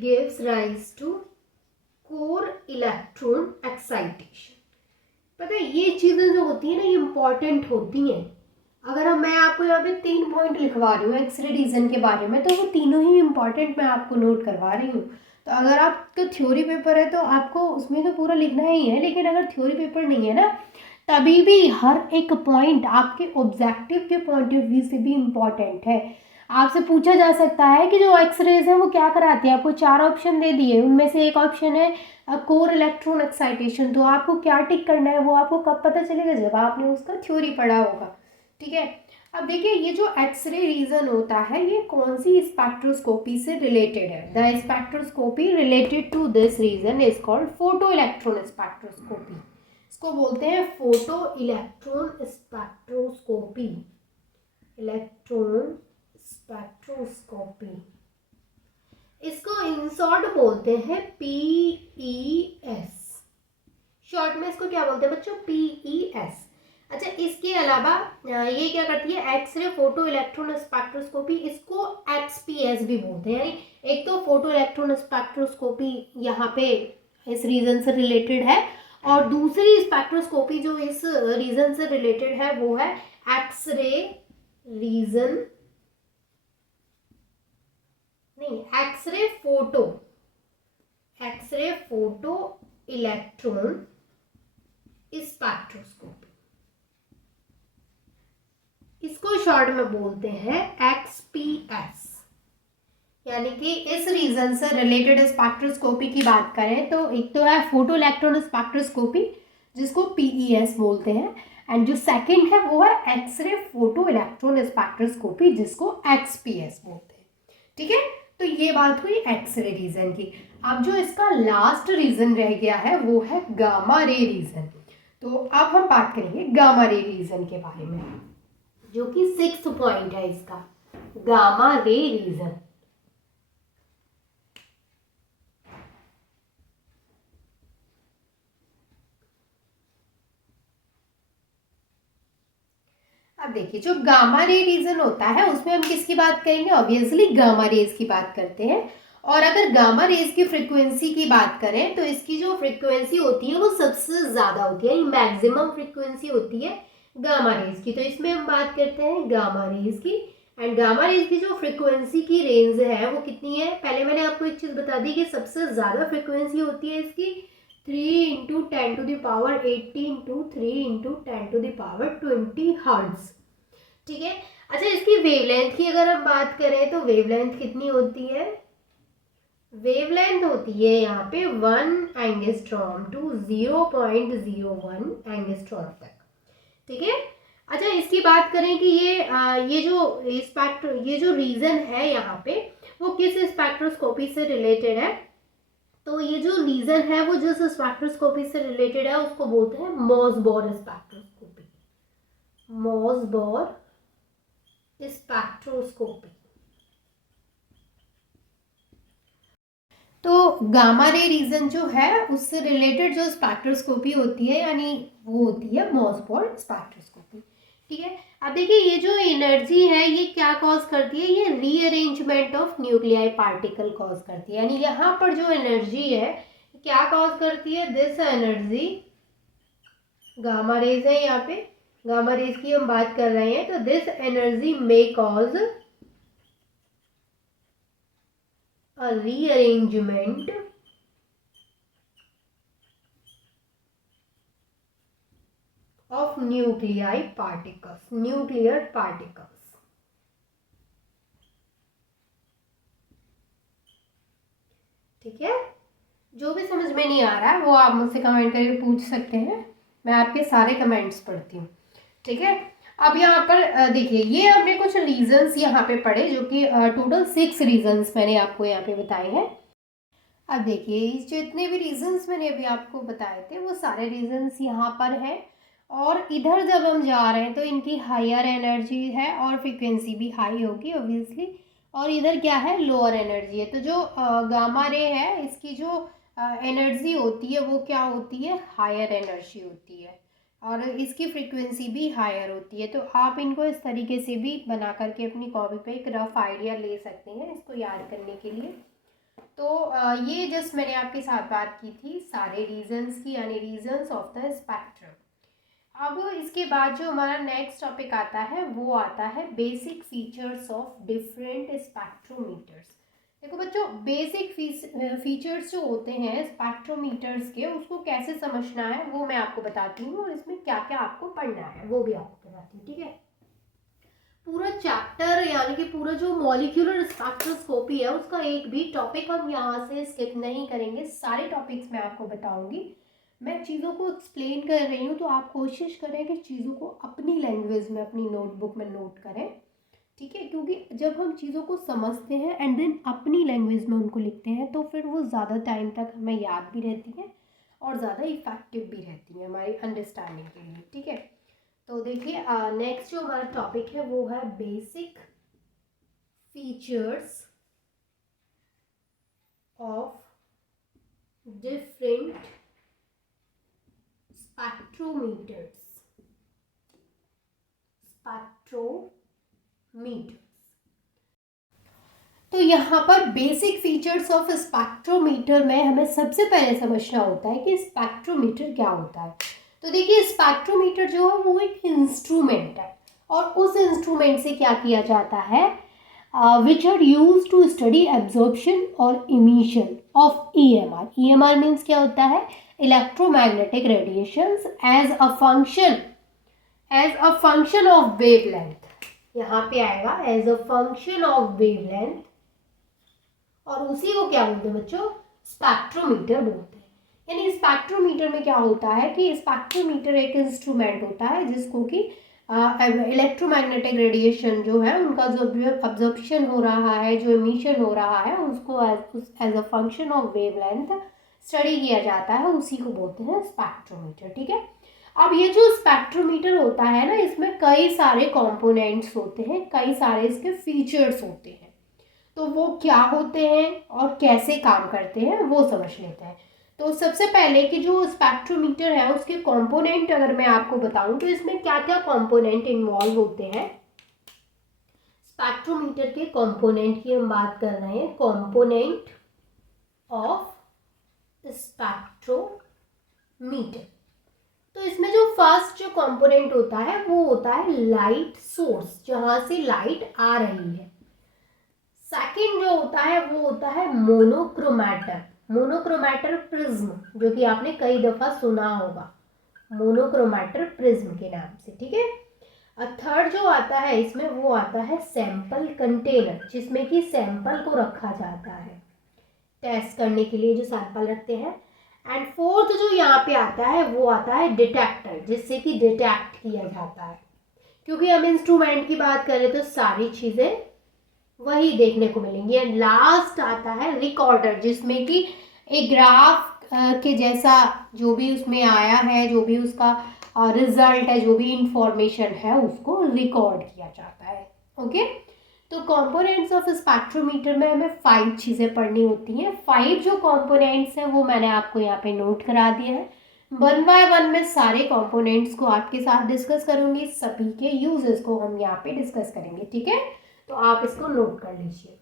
gives rise to core electron excitation. पता है ये चीजें जो होती है ना ये इंपॉर्टेंट होती हैं। अगर मैं आपको यहाँ पे 3 पॉइंट लिखवा रही हूँ एक्सरे रीजन के बारे में, तो वो तीनों ही इंपॉर्टेंट मैं आपको नोट करवा रही हूँ। तो अगर आपका थ्योरी पेपर है तो आपको उसमें तो पूरा लिखना ही है, लेकिन अगर थ्योरी पेपर नहीं है ना, तभी भी हर एक पॉइंट आपके ऑब्जेक्टिव के पॉइंट ऑफ व्यू से भी इम्पॉर्टेंट है। आपसे पूछा जा सकता है कि जो एक्सरेज है वो क्या कराती है, आपको 4 ऑप्शन दे दिए, उनमें से एक ऑप्शन है कोर इलेक्ट्रॉन एक्साइटेशन, तो आपको क्या टिक करना है वो आपको कब पता चलेगा, जब आपने उसका थ्योरी पढ़ा होगा। ठीक है, अब देखिए ये जो एक्सरे रीजन होता है ये कौन सी स्पेक्ट्रोस्कोपी से रिलेटेड है। The spectroscopy related to this region is called photo electron spectroscopy. इसको बोलते हैं photo electron spectroscopy, electron spectroscopy. इसको इन शॉर्ट बोलते हैं PES, शॉर्ट में इसको क्या बोलते हैं बच्चों, PES। अच्छा, इसके अलावा ये क्या करती है, एक्सरे फोटो इलेक्ट्रॉन स्पेक्ट्रोस्कोपी, इसको XPS भी बोलते हैं। यानी एक तो फोटो इलेक्ट्रॉन स्पेक्ट्रोस्कोपी यहाँ पे इस रीजन से रिलेटेड है, और दूसरी स्पेक्ट्रोस्कोपी जो इस रीजन से रिलेटेड है वो है एक्सरे रीजन, नहीं एक्सरे फोटो इलेक्ट्रॉन स्पेक्ट्रोस्कोपी, इसको शॉर्ट में बोलते हैं XPS। यानी कि इस रीजन से रिलेटेड स्पेक्ट्रोस्कोपी की बात करें तो एक तो है फोटो इलेक्ट्रॉन स्पेक्ट्रोस्कोपी जिसको PES बोलते हैं, एंड जो सेकंड है वो है एक्सरे फोटो इलेक्ट्रॉन स्पेक्ट्रोस्कोपी जिसको XPS बोलते हैं। ठीक है, तो ये बात हुई एक्सरे रीजन की। अब जो इसका लास्ट रीजन रह गया है वो है गामा रे रीजन। तो अब हम बात करेंगे गामा रे रीजन के बारे में, जो कि 6th पॉइंट है इसका, गामा रे रीजन। अब देखिए जो गामा रे रीजन होता है उसमें हम किसकी बात करेंगे, ऑब्वियसली गामा रेज की बात करते हैं। और अगर गामा रेज की फ्रीक्वेंसी की बात करें तो इसकी जो फ्रीक्वेंसी होती है वो सबसे ज़्यादा होती है, मैक्सिमम फ्रीक्वेंसी होती है गामा रेज की। तो इसमें हम बात करते हैं गामा रेज की, एंड गामा रेज की जो फ्रीक्वेंसी की रेंज है वो कितनी है, पहले मैंने आपको एक चीज़ बता दी कि सबसे ज़्यादा फ्रीक्वेंसी होती है इसकी 3 × 10⁻18 to 3 × 10⁻20 हर्ट्ज। ठीक है, अच्छा इसकी वेवलेंथ की अगर हम बात करें तो वेवलेंथ कितनी होती है, वेवलेंथ होती है यहाँ पे 1 एंगस्ट्रॉम to 0.01 एंगस्ट्रॉम तक। ठीक है, अच्छा इसकी बात करें कि ये जो रीजन है यहाँ पे वो किस स्पेक्ट्रोस्कोपी से रिलेटेड है, तो ये जो लीजन है वो जिस स्पेक्ट्रोस्कोपी से रिलेटेड है उसको बोलते हैं मोसबॉर स्पेक्ट्रोस्कोपी। मोसबॉर स्पेक्ट्रोस्कोपी। तो गामा रे रीजन जो है उससे रिलेटेड जो स्पेक्ट्रोस्कोपी होती है यानी वो होती है मोसबॉर स्पेक्ट्रोस्कोपी। ठीक है, अब देखिए ये जो एनर्जी है ये क्या कॉज करती है, ये rearrangement of nuclei particle cause करती है। यानी यहाँ पर जो एनर्जी है क्या कॉज करती है, दिस एनर्जी गामा रेज है, यहाँ पे गामा रेज की हम बात कर रहे हैं, तो this energy may cause a rearrangement of nuclei particles, nuclear particles। ठीक है, जो भी समझ में नहीं आ रहा है वो आप मुझसे कमेंट करके पूछ सकते हैं, मैं आपके सारे कमेंट्स पढ़ती हूँ। ठीक है, अब यहाँ पर देखिए ये हमने कुछ रीजंस यहाँ पे पढ़े जो कि टोटल 6 रीजंस मैंने आपको यहाँ पे बताए हैं। अब देखिए जितने भी रीजंस मैंने अभी आपको बताए थे वो सारे रीजंस यहाँ पर हैं, और इधर जब हम जा रहे हैं तो इनकी हायर एनर्जी है और फ्रीक्वेंसी भी हाई होगी ऑब्वियसली, और इधर क्या है लोअर एनर्जी है। तो जो गामा रे है इसकी जो एनर्जी होती है वो क्या होती है, हायर एनर्जी होती है, और इसकी फ्रीक्वेंसी भी हायर होती है। तो आप इनको इस तरीके से भी बना करके अपनी कॉपी पे एक रफ आइडिया ले सकते हैं इसको याद करने के लिए। तो ये जस्ट मैंने आपके साथ बात की थी सारे रीजंस की, यानी रीजंस ऑफ द स्पेक्ट्रम। अब इसके बाद जो हमारा नेक्स्ट टॉपिक आता है वो आता है basic features of different spectrometers. देखो बच्चों बेसिक फीचर्स जो होते हैं स्पेक्ट्रोमीटर्स के उसको कैसे समझना है वो मैं आपको बताती हूँ, और इसमें क्या क्या आपको पढ़ना है वो भी आपको बताती हूँ। ठीक है, पूरा चैप्टर यानी कि पूरा जो मॉलिक्यूलर स्पेक्ट्रोस्कोपी है उसका एक भी टॉपिक हम यहाँ से स्किप नहीं करेंगे, सारे टॉपिक्स मैं आपको बताऊंगी। मैं चीज़ों को एक्सप्लेन कर रही हूँ तो आप कोशिश करें कि चीज़ों को अपनी लैंग्वेज में अपनी नोटबुक में नोट करें। ठीक है, क्योंकि जब हम चीज़ों को समझते हैं एंड देन अपनी लैंग्वेज में उनको लिखते हैं तो फिर वो ज़्यादा टाइम तक हमें याद भी रहती हैं और ज़्यादा इफ़ेक्टिव भी रहती हैं हमारी अंडरस्टैंडिंग के लिए। ठीक है, तो देखिए नेक्स्ट जो हमारा टॉपिक है वो है basic features of different spectrometers. तो यहाँ पर बेसिक फीचर्स ऑफ स्पेक्ट्रोमीटर में हमें सबसे पहले समझना होता है कि स्पेक्ट्रोमीटर क्या होता है। तो देखिए स्पेक्ट्रोमीटर जो है वो एक इंस्ट्रूमेंट है, और उस इंस्ट्रूमेंट से क्या किया जाता है, which are used to study absorption और emission of EMR। EMR means क्या होता है, electromagnetic radiations as a function of wavelength. यहाँ पे आएगा as a function of wavelength, और उसी को क्या बोलते हैं बच्चों, स्पेक्ट्रोमीटर बोलते हैं। यानी स्पेक्ट्रोमीटर में क्या होता है कि स्पेक्ट्रोमीटर एक इंस्ट्रूमेंट होता है जिसको कि इलेक्ट्रोमैग्नेटिक रेडिएशन जो है उनका जो अब्जॉर्प्शन हो रहा है, जो इमिशन हो रहा है उसको as a function of wavelength study किया जाता है, उसी को बोलते हैं स्पेक्ट्रोमीटर। ठीक है, अब ये जो स्पेक्ट्रोमीटर होता है ना इसमें कई सारे कंपोनेंट्स होते हैं, कई सारे इसके फीचर्स होते हैं, तो वो क्या होते हैं और कैसे काम करते हैं वो समझ लेते हैं। तो सबसे पहले कि जो स्पेक्ट्रोमीटर है उसके कंपोनेंट अगर मैं आपको बताऊं तो इसमें क्या क्या कंपोनेंट इन्वॉल्व होते हैं। स्पेक्ट्रोमीटर के कंपोनेंट की हम बात कर रहे हैं, कंपोनेंट ऑफ स्पेक्ट्रोमीटर। तो इसमें जो फर्स्ट जो कंपोनेंट होता है वो होता है लाइट सोर्स, जहां से लाइट आ रही है। सेकंड जो होता है वो होता है मोनोक्रोमैटर, मोनोक्रोमैटर प्रिज्म, जो कि आपने कई दफा सुना होगा मोनोक्रोमैटर प्रिज्म के नाम से। ठीक है, थर्ड जो आता है इसमें वो आता है सैंपल कंटेनर, जिसमें कि सैंपल को रखा जाता है टेस्ट करने के लिए जो सैंपल रखते हैं। एंड फोर्थ जो यहाँ पे आता है वो आता है डिटेक्टर, जिससे कि डिटेक्ट किया जाता है। क्योंकि हम इंस्ट्रूमेंट की बात करें तो सारी चीजें वही देखने को मिलेंगी। एंड लास्ट आता है रिकॉर्डर, जिसमें कि एक ग्राफ के जैसा जो भी उसमें आया है, जो भी उसका रिजल्ट है, जो भी इंफॉर्मेशन है, उसको रिकॉर्ड किया जाता है। ओके, तो कंपोनेंट्स ऑफ स्पेक्ट्रोमीटर में हमें 5 चीज़ें पढ़नी होती हैं। 5 जो कंपोनेंट्स हैं वो मैंने आपको यहाँ पे नोट करा दिए हैं। 1 बाय 1 में सारे कंपोनेंट्स को आपके साथ डिस्कस करूँगी, सभी के यूजेस को हम यहाँ पे डिस्कस करेंगे। ठीक है, तो आप इसको नोट कर लीजिए।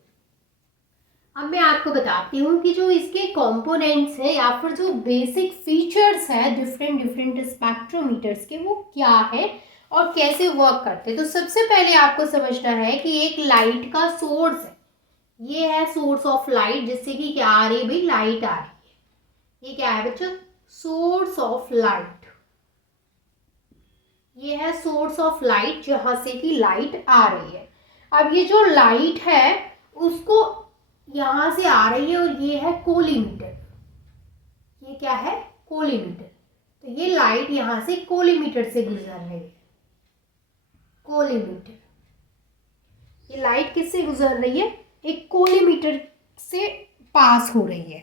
अब मैं आपको बताती हूँ कि जो इसके कंपोनेंट्स हैं या फिर जो बेसिक फीचर्स हैं डिफरेंट डिफरेंट स्पेक्ट्रोमीटर्स के, वो क्या है और कैसे वर्क करते हैं। तो सबसे पहले आपको समझना है कि एक लाइट का सोर्स है, ये है सोर्स ऑफ लाइट, जिससे कि क्या आ रही है भाई, लाइट आ रही है। ये क्या है बच्चों, सोर्स ऑफ लाइट। ये है सोर्स ऑफ लाइट जहां से कि लाइट आ रही है। अब ये जो लाइट है उसको यहां से आ रही है और ये है कोलीमीटर। ये क्या है, कोलीमीटर। तो ये लाइट यहां से कोलीमीटर से गुजर रही है। कोलीमीटर, ये लाइट किससे गुजर रही है, एक कोलीमीटर से पास हो रही है।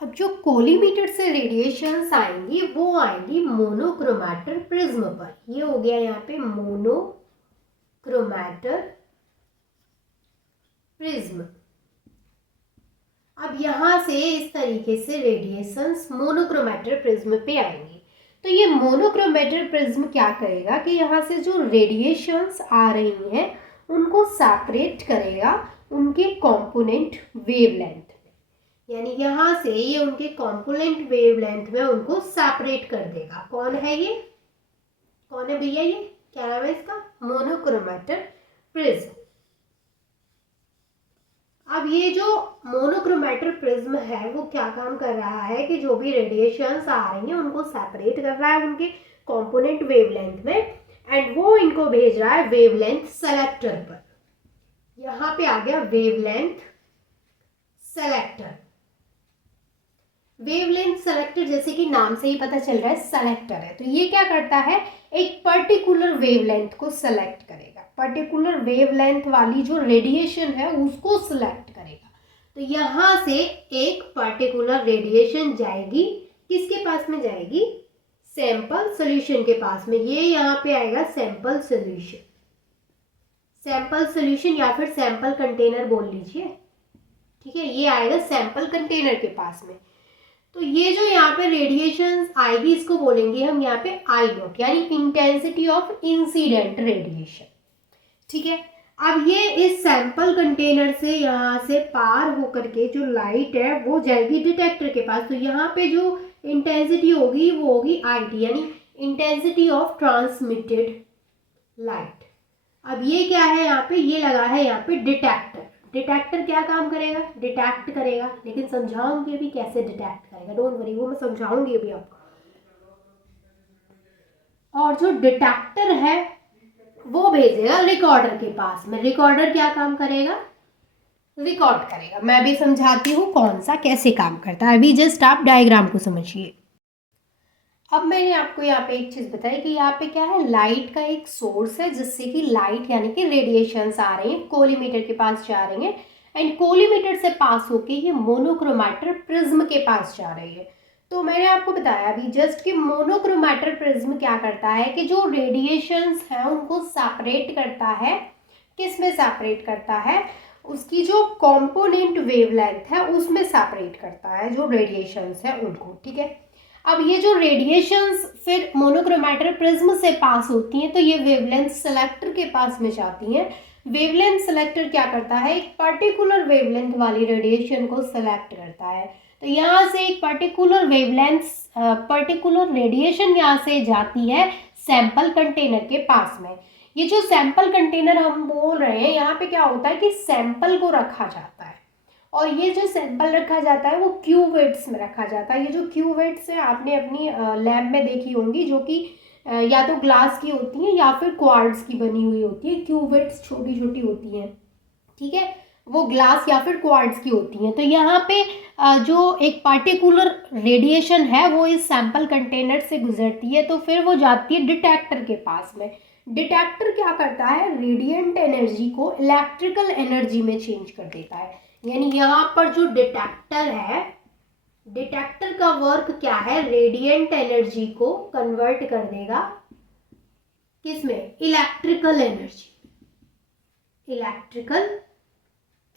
अब जो कोलीमीटर से रेडिएशंस आएंगी वो आएंगी मोनोक्रोमैटर प्रिज्म पर। ये हो गया यहाँ पे मोनोक्रोमैटर प्रिज्म। अब यहाँ से इस तरीके से रेडिएशंस मोनोक्रोमैटर प्रिज्म पे आएंगी। तो ये मोनोक्रोमैटर प्रिज्म क्या करेगा कि यहाँ से जो रेडिएशंस आ रही हैं उनको सेपरेट करेगा उनके कंपोनेंट वेवलेंथ में, यानी यहाँ से ये उनके कंपोनेंट वेवलेंथ में उनको सेपरेट कर देगा। कौन है ये, कौन है भैया, ये क्या नाम है इसका, मोनोक्रोमैटर प्रिज्म। अब ये जो मोनोक्रोमैटर प्रिज्म है वो क्या काम कर रहा है कि जो भी रेडिएशंस आ रही हैं उनको सेपरेट कर रहा है उनके कंपोनेंट वेवलेंथ में, एंड वो इनको भेज रहा है वेवलेंथ सेलेक्टर पर। यहाँ पे आ गया वेवलेंथ सेलेक्टर। वेवलेंथ सेलेक्टर जैसे कि नाम से ही पता चल रहा है सेलेक्टर है, तो ये क्या करता है, एक पर्टिकुलर वेवलेंथ को सेलेक्ट करेगा। पर्टिकुलर वेवलेंथ वाली जो रेडिएशन है उसको सिलेक्ट करेगा। तो यहाँ से एक पर्टिकुलर रेडिएशन जाएगी, किसके पास में जाएगी, सैंपल सॉल्यूशन के पास में। ये यहाँ पे आएगा सैंपल सॉल्यूशन, सैंपल सॉल्यूशन या फिर सैंपल कंटेनर बोल लीजिए। ठीक है, ये आएगा सैंपल कंटेनर के पास में। तो ये जो यहाँ पे रेडिएशन आएगी इसको बोलेंगे हम यहाँ पे आई डॉट, यानी इंटेंसिटी ऑफ इंसिडेंट रेडिएशन। ठीक है, अब ये इस सैंपल कंटेनर से यहाँ से पार होकर के जो लाइट है वो जाएगी डिटेक्टर के पास। तो यहाँ पे जो इंटेंसिटी होगी वो होगी आई टी, यानी इंटेंसिटी ऑफ ट्रांसमिटेड लाइट। अब ये क्या है, यहाँ पे ये लगा है यहाँ पे डिटेक्टर। डिटेक्टर क्या काम करेगा, डिटेक्ट करेगा, लेकिन समझाऊंगी अभी कैसे डिटेक्ट करेगा, डोंट वरी, वो मैं समझाऊंगी अभी आपको। और जो डिटेक्टर है वो भेजेगा रिकॉर्डर के पास में। रिकॉर्डर क्या काम करेगा, रिकॉर्ड करेगा। मैं भी समझाती हूँ कौन सा कैसे काम करता है, अभी जस्ट आप डायग्राम को समझिए। अब मैंने आपको यहाँ पे एक चीज़ बताई कि यहाँ पे क्या है, लाइट का एक सोर्स है जिससे कि लाइट यानी कि रेडिएशंस आ रही हैं, कोलीमीटर के पास जा रही हैं, एंड कोलीमीटर से पास होके ये मोनोक्रोमैटर प्रिज्म के पास जा रही है। तो मैंने आपको बताया अभी जस्ट कि मोनोक्रोमैटर प्रिज्म क्या करता है कि जो रेडिएशंस हैं उनको सेपरेट करता है। किस में सेपरेट करता है, उसकी जो कॉम्पोनेंट वेवलेंथ है उसमें सेपरेट करता है जो रेडिएशंस है उनको। ठीक है, अब ये जो रेडिएशंस फिर मोनोक्रोमैटर प्रिज्म से पास होती हैं तो ये वेवलेंथ सेलेक्टर के पास में जाती हैं। वेवलेंथ सेलेक्टर क्या करता है, एक पर्टिकुलर वेवलेंथ वाली रेडिएशन को सेलेक्ट करता है। तो यहाँ से एक पर्टिकुलर वेवलेंथ पर्टिकुलर रेडिएशन यहाँ से जाती है सैंपल कंटेनर के पास में। ये जो सैंपल कंटेनर हम बोल रहे हैं, यहाँ पे क्या होता है कि सैंपल को रखा जाता है, और ये जो सैंपल रखा जाता है वो क्यूवेट्स में रखा जाता है। ये जो क्यूवेट्स है आपने अपनी लैब में देखी होंगी, जो कि या तो ग्लास की होती हैं या फिर क्वार्ट्ज की बनी हुई होती है। क्यूवेट्स छोटी छोटी होती हैं, ठीक है, वो ग्लास या फिर क्वार्ट्ज की होती हैं। तो यहाँ पे जो एक पार्टिकुलर रेडिएशन है वो इस सैंपल कंटेनर से गुजरती है, तो फिर वो जाती है डिटेक्टर के पास में। डिटेक्टर क्या करता है, रेडिएंट एनर्जी को इलेक्ट्रिकल एनर्जी में चेंज कर देता है। यानी यहाँ पर जो डिटेक्टर है डिटेक्टर का वर्क क्या है, रेडिएंट एनर्जी को कन्वर्ट कर देगा किसमें, इलेक्ट्रिकल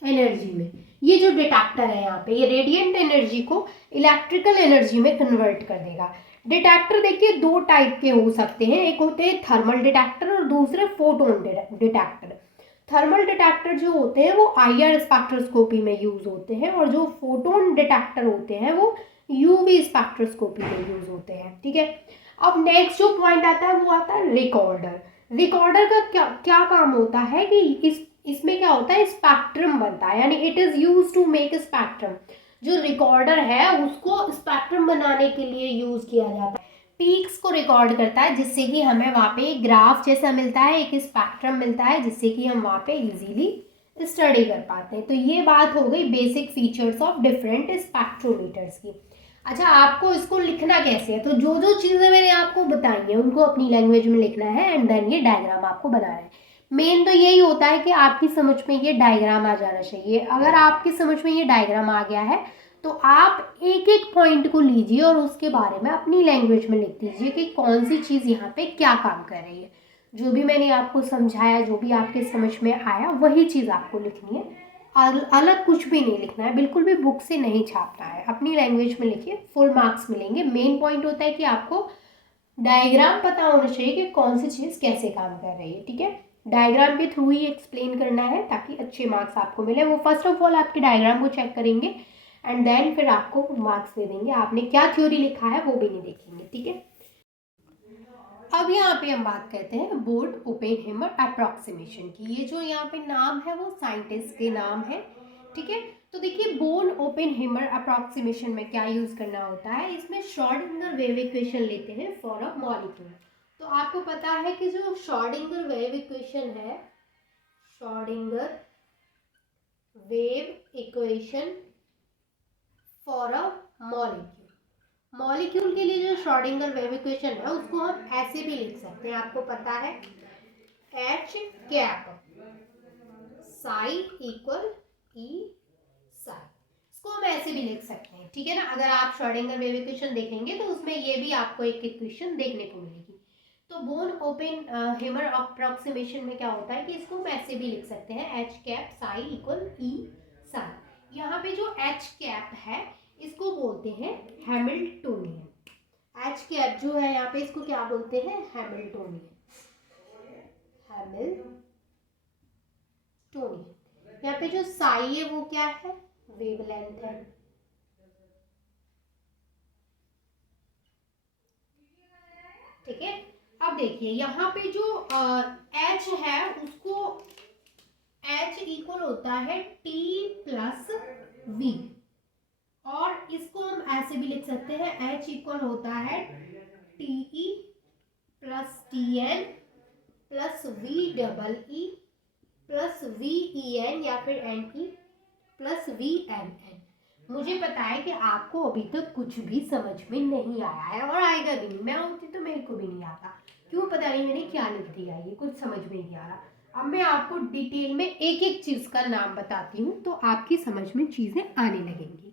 एनर्जी में। ये जो डिटेक्टर है यहाँ पे, ये रेडिएंट एनर्जी को इलेक्ट्रिकल एनर्जी में कन्वर्ट कर देगा। डिटेक्टर देखिए दो टाइप के हो सकते हैं, एक होते हैं थर्मल डिटेक्टर और दूसरे फोटोन डिटेक्टर। थर्मल डिटेक्टर जो होते हैं वो IR स्पेक्ट्रोस्कोपी में यूज होते हैं, और जो फोटोन डिटेक्टर होते हैं वो UV स्पेक्ट्रोस्कोपी में यूज होते हैं। ठीक है, अब नेक्स्ट जो पॉइंट आता है वो आता है रिकॉर्डर। रिकॉर्डर का क्या क्या काम होता है कि इसमें क्या होता है, स्पेक्ट्रम बनता है, यानी it is use to make spectrum. जो रिकॉर्डर है उसको स्पेक्ट्रम बनाने के लिए यूज किया जाता है। पीक्स को रिकॉर्ड करता है जिससे कि हमें वहाँ पे एक ग्राफ जैसा मिलता है, एक स्पेक्ट्रम मिलता है, जिससे कि हम वहाँ पे इजीली स्टडी कर पाते हैं। तो ये बात हो गई basic features of different spectrometers की। अच्छा, आपको इसको लिखना कैसे है, तो जो जो चीज़ें मैंने आपको बताई हैं उनको अपनी लैंग्वेज में लिखना है, एंड देन ये डायग्राम आपको बनाना है। मेन तो यही होता है कि आपकी समझ में ये डायग्राम आ जाना चाहिए। अगर आपकी समझ में ये डायग्राम आ गया है तो आप एक एक पॉइंट को लीजिए और उसके बारे में अपनी लैंग्वेज में लिख दीजिए कि कौन सी चीज़ यहाँ पे क्या काम कर रही है। जो भी मैंने आपको समझाया, जो भी आपके समझ में आया, वही चीज़ आपको लिखनी है। अलग कुछ भी नहीं लिखना है, बिल्कुल भी बुक से नहीं छापना है, अपनी लैंग्वेज में लिखिए, फुल मार्क्स मिलेंगे। मेन पॉइंट होता है कि आपको डायग्राम पता होना चाहिए कि कौन सी चीज़ कैसे काम कर रही है। ठीक है, डायग्राम के थ्रू ही एक्सप्लेन करना है ताकि अच्छे मार्क्स आपको मिले। वो फर्स्ट ऑफ ऑल आपके डायग्राम को चेक करेंगे एंड देन फिर आपको मार्क्स दे देंगे। आपने क्या थ्योरी लिखा है वो भी नहीं देखेंगे। ठीक है, अब यहाँ पे हम बात करते हैं बोर्ड ओपेनहेमर अप्रॉक्सीमेशन की। ये जो यहाँ पे नाम है वो साइंटिस्ट के नाम है। ठीक है, तो देखिए बोर्ड ओपेनहेमर अप्रॉक्सीमेशन में क्या यूज करना होता है, इसमें श्रोडिंगर वेव इक्वेशन लेते हैं फॉर अ मॉलिक्यूल। तो आपको पता है कि जो श्रोडिंगर वेव इक्वेशन है, Schrodinger wave equation for a molecule के लिए जो श्रोडिंगर वेव इक्वेशन है उसको हम ऐसे भी लिख सकते हैं। आपको पता है H cap psi equal E Sai, इसको हम ऐसे भी लिख सकते हैं। ठीक है ना, अगर आप श्रोडिंगर वेव इक्वेशन देखेंगे तो उसमें ये भी आपको एक इक्वेशन देखने को मिलेगी। तो बोर्न ओपन हेमर अप्रॉक्सीमेशन में क्या होता है कि इसको हम ऐसे भी लिख सकते हैं H cap psi equal E Sai. यहाँ पे जो H कैप है इसको बोलते हैं हैमिल्टोनियन। H कैप जो है यहाँ पे इसको क्या बोलते हैं, हैमिल्टोनियन। यहाँ पे जो साई है वो क्या है, वेवलेंथ है। ठीक है, अब देखिए यहाँ पे जो H है उसको H इक्वल होता है T प्लस V, और इसको हम ऐसे भी लिख सकते हैं H इक्वल होता है TE plus TN plus VEE plus VEN या फिर NE प्लस VNN। मुझे पता है कि आपको अभी तक कुछ भी समझ में नहीं आया है और आएगा भी नहीं। मैं होती तो मेरे को भी नहीं आता, क्यों पता नहीं मैंने क्या लिख दिया, ये कुछ समझ में नहीं आ रहा। अब मैं आपको डिटेल में एक एक चीज़ का नाम बताती हूँ तो आपकी समझ में चीज़ें आने लगेंगी।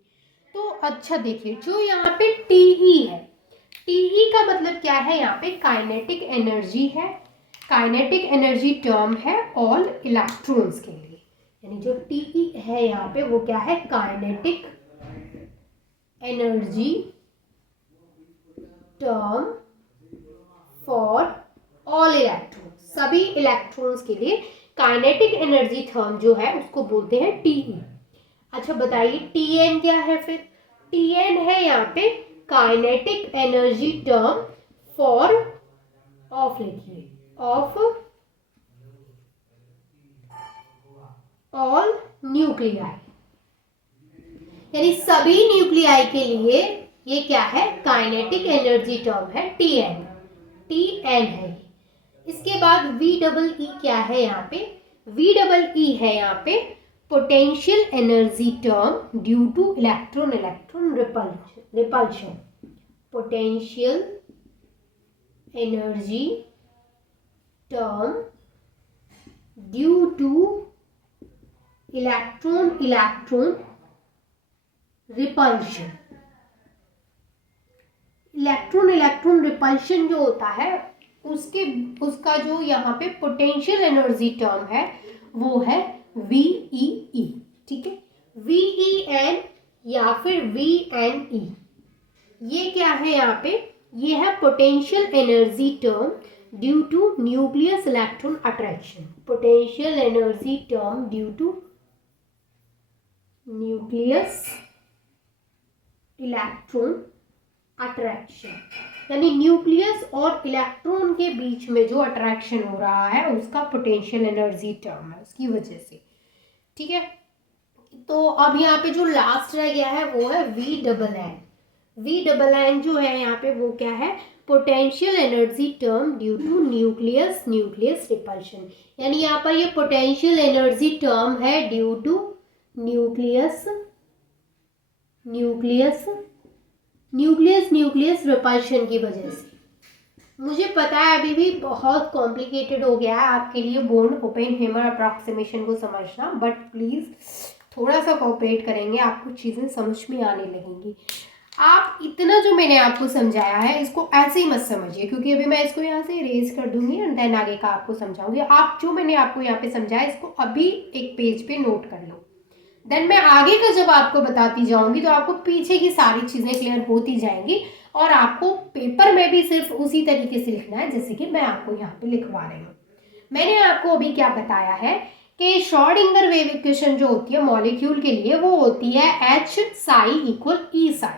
तो अच्छा देखिए, जो यहाँ पे TE है, TE का मतलब क्या है, यहाँ पे काइनेटिक एनर्जी है। काइनेटिक एनर्जी टर्म है ऑल इलेक्ट्रॉन्स के लिए, यानी जो TE है यहाँ पे वो क्या है, kinetic energy term for all electrons, सभी इलेक्ट्रॉन्स के लिए काइनेटिक एनर्जी टर्म जो है उसको बोलते हैं TE। अच्छा बताइए TN क्या है फिर, TN है यहाँ पे kinetic energy term for of, लिखिए ऑफ ऑल न्यूक्लियाई, यानी सभी न्यूक्लियाई के लिए ये क्या है, काइनेटिक एनर्जी टर्म है TN। TN है ये। इसके बाद VEE क्या है यहाँ पे, VEE है यहाँ पे potential energy term due two electron electron repulsion. Potential energy term due two electron electron repulsion. Electron electron repulsion जो होता है उसका जो यहाँ पे पोटेंशियल एनर्जी टर्म है वो है VEE, ठीक है। VEN या फिर VNE, ये क्या है यहाँ पे, ये है potential energy term due to nucleus electron attraction. Potential energy term due to nucleus electron attraction, यानी न्यूक्लियस और इलेक्ट्रॉन के बीच में जो अट्रैक्शन हो रहा है उसका पोटेंशियल एनर्जी टर्म है, उसकी वजह से, ठीक है। तो अब यहाँ पे जो लास्ट रह गया है वो है VNN। VNN जो है यहाँ पे वो क्या है, potential energy term due to nucleus repulsion, यानी यहाँ पर ये पोटेंशियल एनर्जी टर्म है ड्यू टू न्यूक्लियस रिपल्शन की वजह से। मुझे पता है अभी भी बहुत कॉम्प्लिकेटेड हो गया है आपके लिए बोर्न ओपेनहेमर अप्रॉक्सीमेशन को समझना, बट प्लीज़ थोड़ा सा कोऑपरेट करेंगे आपको चीज़ें समझ में आने लगेंगी। आप इतना जो मैंने आपको समझाया है इसको ऐसे ही मत समझिए, क्योंकि अभी मैं इसको यहाँ से इरेज कर दूंगी एंड देन आगे का आपको समझाऊंगी। आप जो मैंने आपको यहाँ पे समझाया इसको अभी एक पेज पे नोट कर लो, देन मैं आगे का जब आपको बताती जाऊंगी तो आपको पीछे की सारी चीज़ें क्लियर होती जाएंगी और आपको पेपर में भी सिर्फ उसी तरीके से लिखना है जैसे कि मैं आपको यहाँ पे लिखवा रही हूँ। मैंने आपको अभी क्या बताया है कि श्रोडिंगर वेव इक्वेशन जो होती है मॉलिक्यूल के लिए वो होती है H psi = E psi।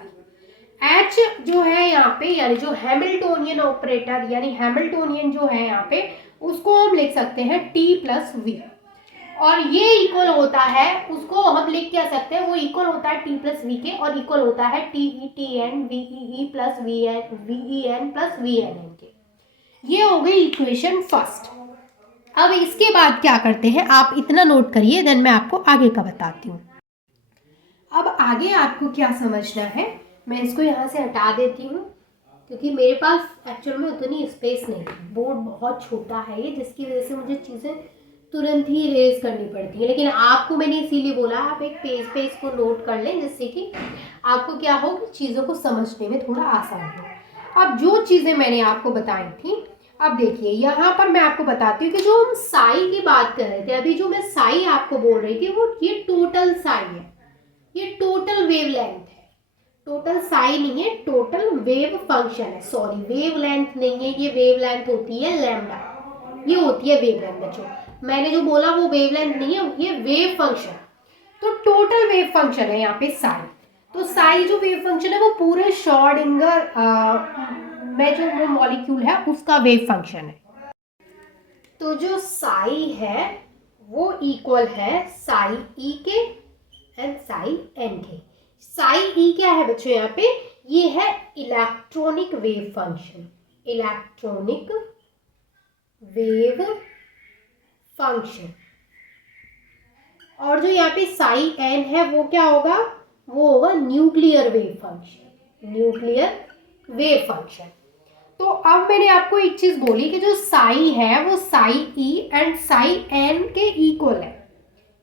H जो है यहाँ पे, यानी जो हैमिल्टोनियन ऑपरेटर यानी हैमिल्टोनियन जो है यहाँ पे, उसको हम लिख सकते हैं T + V, और ये इक्वल होता है, उसको हम लिख क्या सकते हैं, वो इक्वल होता है T + V के, और इक्वल होता है TETN VEE + VEN + VNN के। ये हो गई इक्वेशन फर्स्ट। अब इसके बाद क्या करते हैं, आप इतना नोट करिए, देन मैं आपको आगे का बताती हूँ। अब आगे आपको क्या समझना है, मैं इसको यहाँ से हटा देती हूँ क्योंकि मेरे पास एक्चुअल में उतनी स्पेस नहीं है, बोर्ड बहुत छोटा है ये, जिसकी वजह से मुझे चीज़ें तुरंत ही इरेज करनी पड़ती है। लेकिन आपको मैंने इसीलिए बोला आप एक पेज पे इसको नोट कर लें, जिससे कि आपको क्या हो कि चीज़ों को समझने में थोड़ा आसान हो। अब जो चीज़ें मैंने आपको बताई थी, अब देखिए यहाँ पर मैं आपको बताती हूँ कि जो हम साई की बात कर रहे थे, अभी जो मैं साई आपको बोल रही थी वो ये टोटल साई है, ये टोटल वेव लेंथ है, टोटल साई नहीं है, टोटल वेव फंक्शन है, सॉरी वेव लेंथ नहीं है, ये वेव लेंथ होती है लैम्डा, ये होती है वेव लेंथ। बच्चों मैंने जो बोला वो वेव लेंथ नहीं है, ये वेव फंक्शन, तो टोटल वेव फंक्शन है यहाँ पे साई। तो साई जो वेव फंक्शन है वो पूरे श्रोडिंगर में जो वो मॉलिक्यूल है उसका वेव फंक्शन है। तो जो साई है वो इक्वल है साई ई के एंड साई एन के। साई ई क्या है बच्चों यहाँ पे, ये है electronic wave function, electronic wave function. और जो यहाँ पे साई एन है वो क्या होगा, वो होगा nuclear wave function, nuclear wave function. तो अब मैंने आपको एक चीज बोली कि जो साई है वो psi E and psi N के इक्वल है,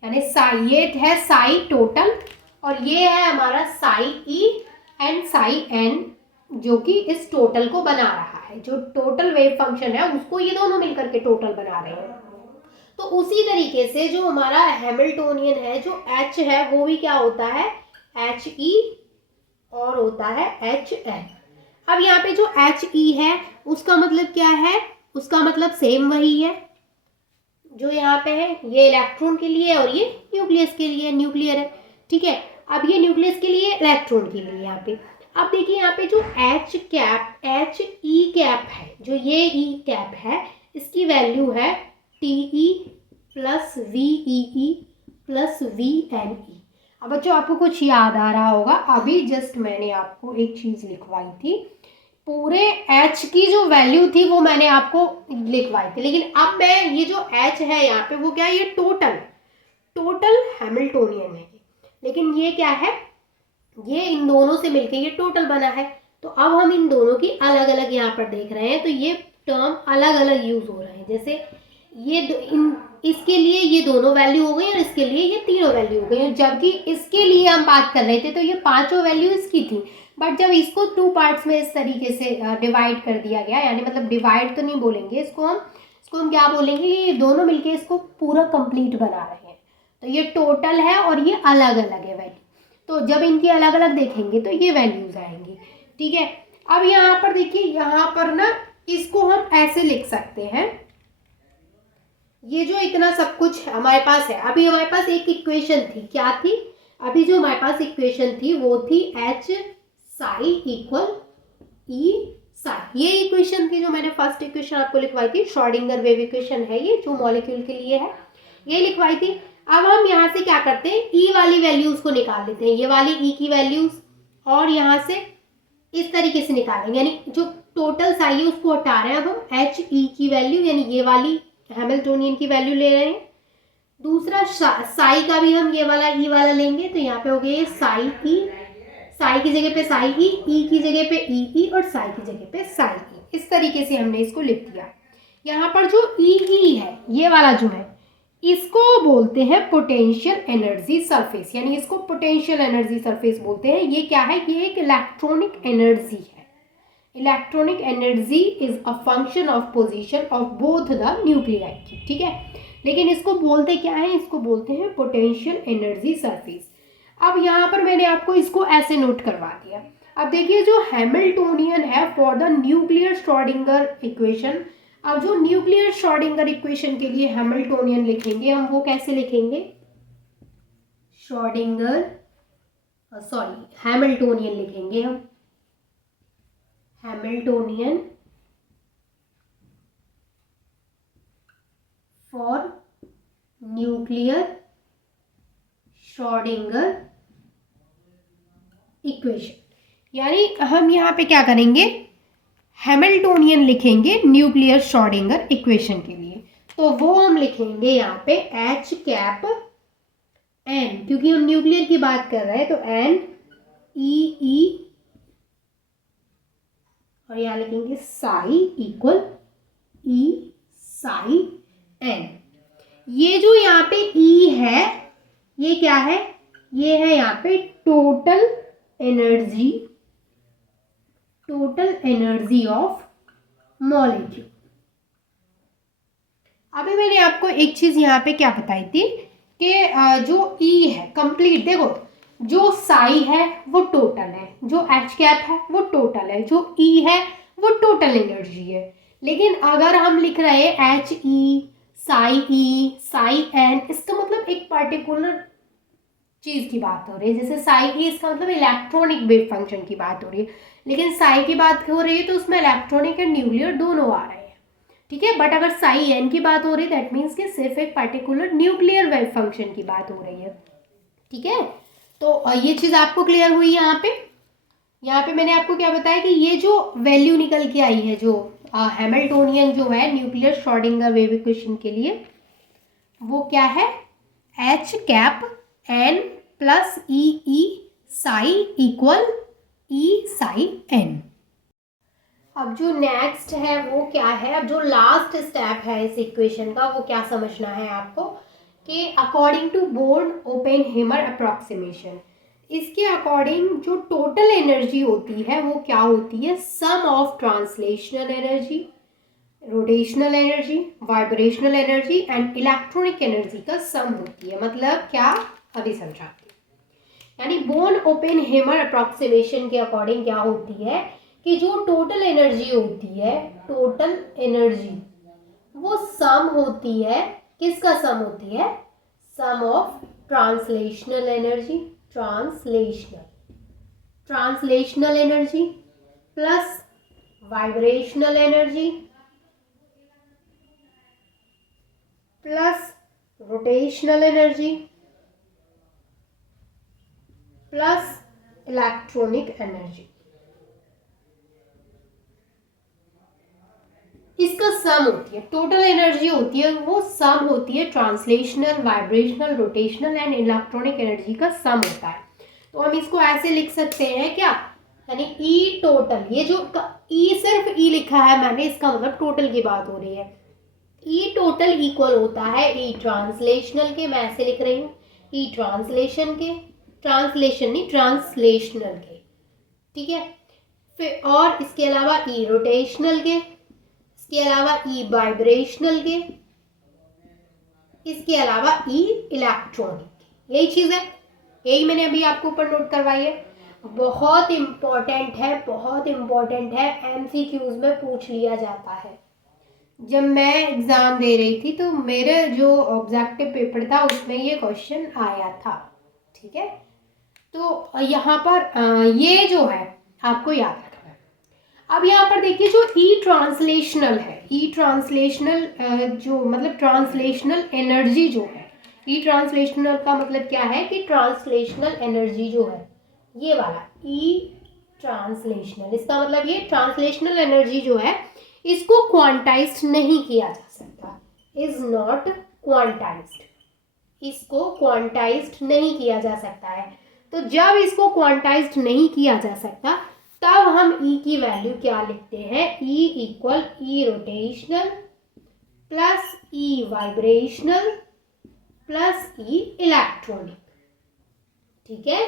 यानी साई ये है साई टोटल और ये है हमारा psi E and psi N, जो कि इस टोटल को बना रहा है, जो टोटल वेव फंक्शन है उसको ये दोनों मिलकर के टोटल बना रहे हैं। तो उसी तरीके से जो हमारा हैमिल्टोनियन है, जो H है वो भी क्या होता है HE और होता है HN। अब यहाँ पे जो HE है उसका मतलब क्या है, उसका मतलब सेम वही है जो यहाँ पे है, ये इलेक्ट्रॉन के लिए और ये न्यूक्लियस के लिए, न्यूक्लियर है, ठीक है। अब ये न्यूक्लियस के लिए, इलेक्ट्रॉन के लिए यहाँ पे। अब देखिए यहाँ पे जो H कैप HE कैप है, जो ये E कैप है, इसकी वैल्यू है TE + VEE + VNE। अब बच्चों आपको कुछ याद आ रहा होगा, अभी जस्ट मैंने आपको एक चीज़ लिखवाई थी, पूरे H की जो वैल्यू थी वो मैंने आपको लिखवाई थी, लेकिन अब मैं ये जो H है यहाँ पे वो क्या है, ये टोटल हैमिल्टोनियन है, लेकिन ये क्या है, ये इन दोनों से मिलके ये टोटल बना है। तो अब हम इन दोनों की अलग अलग यहाँ पर देख रहे हैं, तो ये टर्म अलग अलग यूज हो रहे हैं। जैसे इसके लिए ये दोनों वैल्यू हो गई और इसके लिए ये तीनों वैल्यू हो गई, जबकि इसके लिए हम बात कर रहे थे तो ये पांचों वैल्यू इसकी थी। बट जब इसको 2 पार्ट्स में इस तरीके से डिवाइड कर दिया गया, यानी मतलब डिवाइड तो नहीं बोलेंगे इसको हम क्या बोलेंगे, ये दोनों मिलके इसको पूरा कंप्लीट बना रहे हैं। तो ये टोटल है और ये अलग अलग है वैल्यू, तो जब इनकी अलग अलग देखेंगे तो ये वैल्यूज आएंगी। ठीक है, अब यहाँ पर देखिए, यहाँ पर ना इसको हम ऐसे लिख सकते हैं, ये जो इतना सब कुछ हमारे पास है, अभी हमारे पास एक इक्वेशन थी, क्या थी, अभी जो हमारे पास इक्वेशन थी वो थी H psi equal E Sai. ये इक्वेशन थी जो मैंने फर्स्ट इक्वेशन आपको लिखवाई थी, श्रोडिंगर वेव इक्वेशन है ये, जो मॉलिक्यूल के लिए है, ये लिखवाई थी। अब हम यहाँ से क्या करते हैं, E वाली वैल्यूज को निकाल लेते हैं, ये वाली E की वैल्यूज, और यहाँ से इस तरीके से निकालेंगे, यानी जो टोटल साई है उसको हटा रहे हैं अब हम, H E की वैल्यू यानी ये वाली हैमिल्टोनियन की वैल्यू ले रहे हैं। दूसरा साई का भी हम ये वाला ई वाला लेंगे, तो यहाँ पे हो गया साई ई, साई की जगह पे साई ई की जगह पे ई और साई की जगह पे साई ई। इस तरीके से हमने इसको लिख दिया। यहाँ पर जो ई है, ये वाला जो है, इसको बोलते हैं पोटेंशियल एनर्जी सरफेस, यानी इसको पोटेंशियल एनर्जी सरफेस बोलते हैं। ये क्या है, ये एक इलेक्ट्रॉनिक एनर्जी है। Electronic energy is a function of position of both the nuclei. ठीक है, लेकिन इसको बोलते क्या है, इसको बोलते हैं पोटेंशियल एनर्जी सरफेस। अब यहाँ पर मैंने आपको इसको ऐसे नोट करवा दिया। अब देखिए, जो हैमिल्टोनियन है for the nuclear Schrodinger equation, अब जो न्यूक्लियर श्रोडिंगर इक्वेशन के लिए हैमिल्टोनियन लिखेंगे हम, वो कैसे लिखेंगे, हैमिल्टोनियन लिखेंगे हम, Hamiltonian for nuclear Schrodinger equation, यानी हम यहाँ पे क्या करेंगे, हैमिल्टोनियन लिखेंगे न्यूक्लियर श्रोडिंगर इक्वेशन के लिए। तो वो हम लिखेंगे यहाँ पे H कैप N, क्योंकि हम न्यूक्लियर की बात कर रहे हैं, तो N E और यहाँ लिखेंगे psi equal E Sai N। ये जो यहाँ पे E है, ये क्या है, ये है यहाँ पे टोटल एनर्जी ऑफ मॉलिक्यूल। अभी मैंने आपको एक चीज यहाँ पे क्या बताई थी कि जो E है कंप्लीट, देखो जो साई है वो टोटल है, जो H कैप है वो टोटल है, जो E है वो टोटल एनर्जी है। लेकिन अगर हम लिख रहे हैं HE साई N, इसका मतलब एक पर्टिकुलर चीज की बात हो रही है। जैसे साई E, इसका मतलब इलेक्ट्रॉनिक वेव फंक्शन की बात हो रही है, लेकिन साई की बात हो रही है तो उसमें इलेक्ट्रॉनिक एंड न्यूक्लियर दोनों आ रहे हैं। ठीक है, बट अगर साई N की बात हो रही है दैट मीन्स कि सिर्फ एक पर्टिकुलर न्यूक्लियर वेव फंक्शन की बात हो रही है। ठीक है, तो ये चीज़ आपको क्लियर हुई। यहाँ पे मैंने आपको क्या बताया कि ये जो वैल्यू निकल के आई है, जो हैमिल्टोनियन जो है न्यूक्लियर श्रोडिंगर वेव इक्वेशन के लिए, वो क्या है, H cap N plus E psi equal E Sai N। अब जो नेक्स्ट है वो क्या है, अब जो लास्ट स्टेप है इस इक्वेशन का, वो क्या समझना है आपको कि according to Born Oppenheimer approximation, इसके अकॉर्डिंग जो टोटल एनर्जी होती है वो क्या होती है, sum of translational energy, rotational energy, vibrational energy and electronic energy का सम होती है। मतलब क्या, अभी समझाती हूँ। यानी बोर्न ओपेनहेमर अप्रॉक्सीमेशन के अकॉर्डिंग क्या होती है कि जो टोटल एनर्जी होती है, टोटल एनर्जी वो सम होती है, किसका सम होती है, sum of translational energy, translational energy plus vibrational energy plus rotational energy plus electronic energy, इसका सम होती है। टोटल एनर्जी होती है वो सम होती है, translational, vibrational, rotational and electronic energy का सम होता है। तो हम इसको ऐसे लिख सकते हैं क्या, यानी E टोटल, ये जो E सिर्फ E लिखा है मैंने, इसका मतलब टोटल की बात हो रही है। ई टोटल इक्वल होता है ई ट्रांसलेशनल के, मैं ऐसे लिख रही हूँ, ई ट्रांसलेशन के, ट्रांसलेशन नहीं ट्रांसलेशनल के, ठीक है। फिर और इसके अलावा ई रोटेशनल के, इसके अलावा ई वाइब्रेशनल के, इसके अलावा ई इलेक्ट्रॉनिक। यही चीज़ है, यही मैंने अभी आपको ऊपर नोट करवाई है। बहुत इम्पॉर्टेंट है, बहुत इम्पॉर्टेंट है, एमसीक्यूज में पूछ लिया जाता है। जब मैं एग्ज़ाम दे रही थी तो मेरे जो ऑब्जेक्टिव पेपर था उसमें ये क्वेश्चन आया था, ठीक है। तो यहाँ पर ये जो है आपको याद रखना है। अब यहाँ पर देखिए जो ई ट्रांसलेशनल है, ई ट्रांसलेशनल जो मतलब ट्रांसलेशनल एनर्जी जो है, ई ट्रांसलेशनल का मतलब क्या है कि ट्रांसलेशनल एनर्जी जो है ये वाला ई ट्रांसलेशनल, इसका मतलब ये ट्रांसलेशनल एनर्जी जो है इसको क्वांटाइज्ड नहीं किया जा सकता, इज नॉट क्वांटाइज्ड, इसको क्वांटाइज्ड नहीं किया जा सकता है। तो जब इसको क्वांटाइज्ड नहीं किया जा सकता तब हम ई की वैल्यू क्या लिखते हैं, ई इक्वल ई रोटेशनल प्लस ई वाइब्रेशनल प्लस ई इलेक्ट्रॉनिक, ठीक है।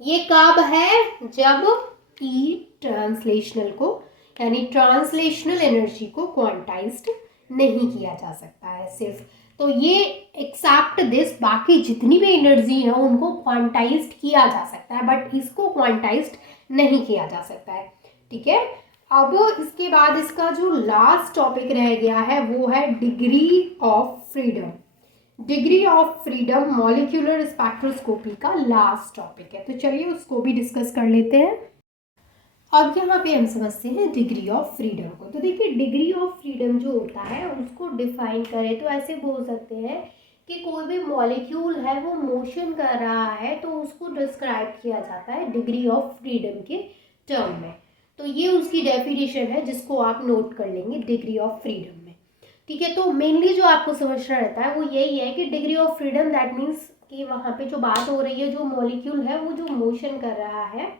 ये कब है, जब ई ट्रांसलेशनल को यानी ट्रांसलेशनल एनर्जी को क्वांटाइज्ड नहीं किया जा सकता है सिर्फ। तो ये एक्सेप्ट दिस, बाकी जितनी भी एनर्जी है उनको क्वांटाइज्ड किया जा सकता है बट इसको क्वांटाइज्ड नहीं किया जा सकता है, ठीक है। अब इसके बाद इसका जो लास्ट टॉपिक रह गया है वो है degree of freedom. Degree of freedom molecular spectroscopy का लास्ट टॉपिक है, तो चलिए उसको भी डिस्कस कर लेते हैं। अब यहाँ पे हम समझते हैं डिग्री ऑफ फ्रीडम को। तो देखिए डिग्री ऑफ फ्रीडम जो होता है उसको डिफाइन करें तो ऐसे बोल सकते हैं कि कोई भी मॉलिक्यूल है वो मोशन कर रहा है तो उसको डिस्क्राइब किया जाता है डिग्री ऑफ फ्रीडम के टर्म में। तो ये उसकी डेफिनेशन है जिसको आप नोट कर लेंगे डिग्री ऑफ फ्रीडम में, ठीक है। तो मेनली जो आपको समझना रहता है वो यही है कि degree of freedom that means कि वहाँ पे जो बात हो रही है, जो मॉलिक्यूल है वो जो मोशन कर रहा है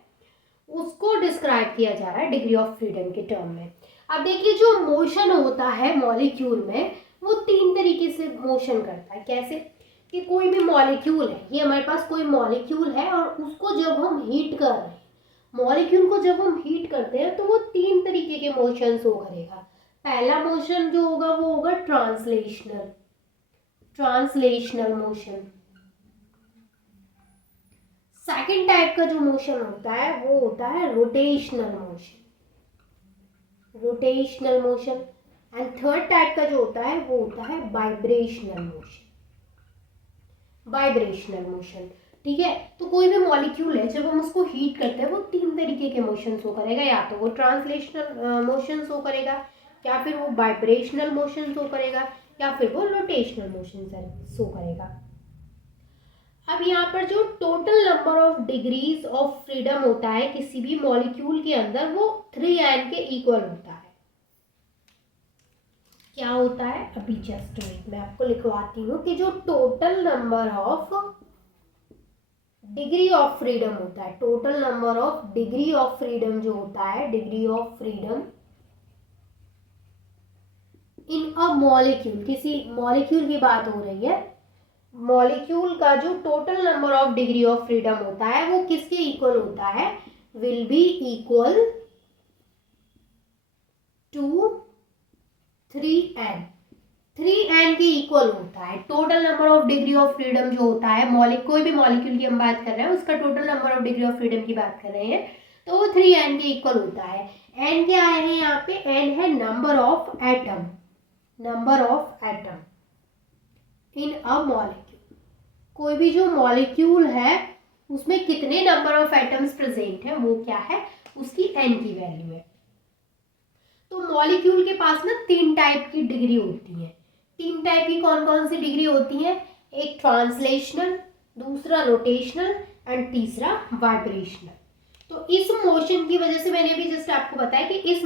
उसको डिस्क्राइब किया जा रहा है डिग्री ऑफ फ्रीडम के टर्म में। अब देखिए जो मोशन होता है मॉलिक्यूल में वो तीन तरीके से मोशन करता है। कैसे कि कोई भी मॉलिक्यूल है, ये हमारे पास कोई मॉलिक्यूल है और उसको जब हम हीट कर रहे हैं, मॉलिक्यूल को जब हम हीट करते हैं तो वो तीन तरीके के मोशन शो करेगा। पहला मोशन जो होगा वो होगा translational, translational motion. Second type का जो मोशन होता है वो होता है rotational motion, rotational motion. And third type का जो होता है वो होता है वाइब्रेशनल मोशन, वाइब्रेशनल मोशन, ठीक है। तो कोई भी मॉलिक्यूल है जब हम उसको हीट करते हैं वो तीन तरीके के मोशन शो करेगा, या तो वो ट्रांसलेशनल मोशन शो करेगा, या फिर वो वाइब्रेशनल मोशन शो करेगा, या फिर वो रोटेशनल मोशन शो करेगा। अब यहाँ पर जो total number of degrees of freedom होता है किसी भी मॉलिक्यूल के अंदर वो 3n के इक्वल होता है। क्या होता है, अभी जस्ट वेट मैं आपको लिखवाती हूँ कि जो total number of degree of freedom होता है, total number of degree of freedom जो होता है, degree of freedom in a molecule, किसी मॉलिक्यूल की बात हो रही है, मॉलिक्यूल का जो total number of degree of freedom होता है वो किसके इक्वल होता है, will be equal to 3n, 3n के इक्वल होता है। Total number of degree of freedom जो होता है, कोई भी मॉलिक्यूल की हम बात कर रहे हैं उसका total number of degree of freedom की बात कर रहे हैं तो वो 3n के इक्वल होता है। n क्या है यहाँ पे, n है number of atom, number of atom in a molecule. कोई भी जो मॉलिक्यूल है उसमें कितने नंबर ऑफ एटम्स प्रेजेंट है वो क्या है, उसकी n की वैल्यू है। तो मॉलिक्यूल के पास ना तीन टाइप की डिग्री होती है। तीन टाइप की कौन कौन सी डिग्री होती है, एक ट्रांसलेशनल, दूसरा रोटेशनल एंड तीसरा वाइब्रेशनल। तो इस मोशन की वजह से मैंने अभी जस्ट आपको बताया कि इस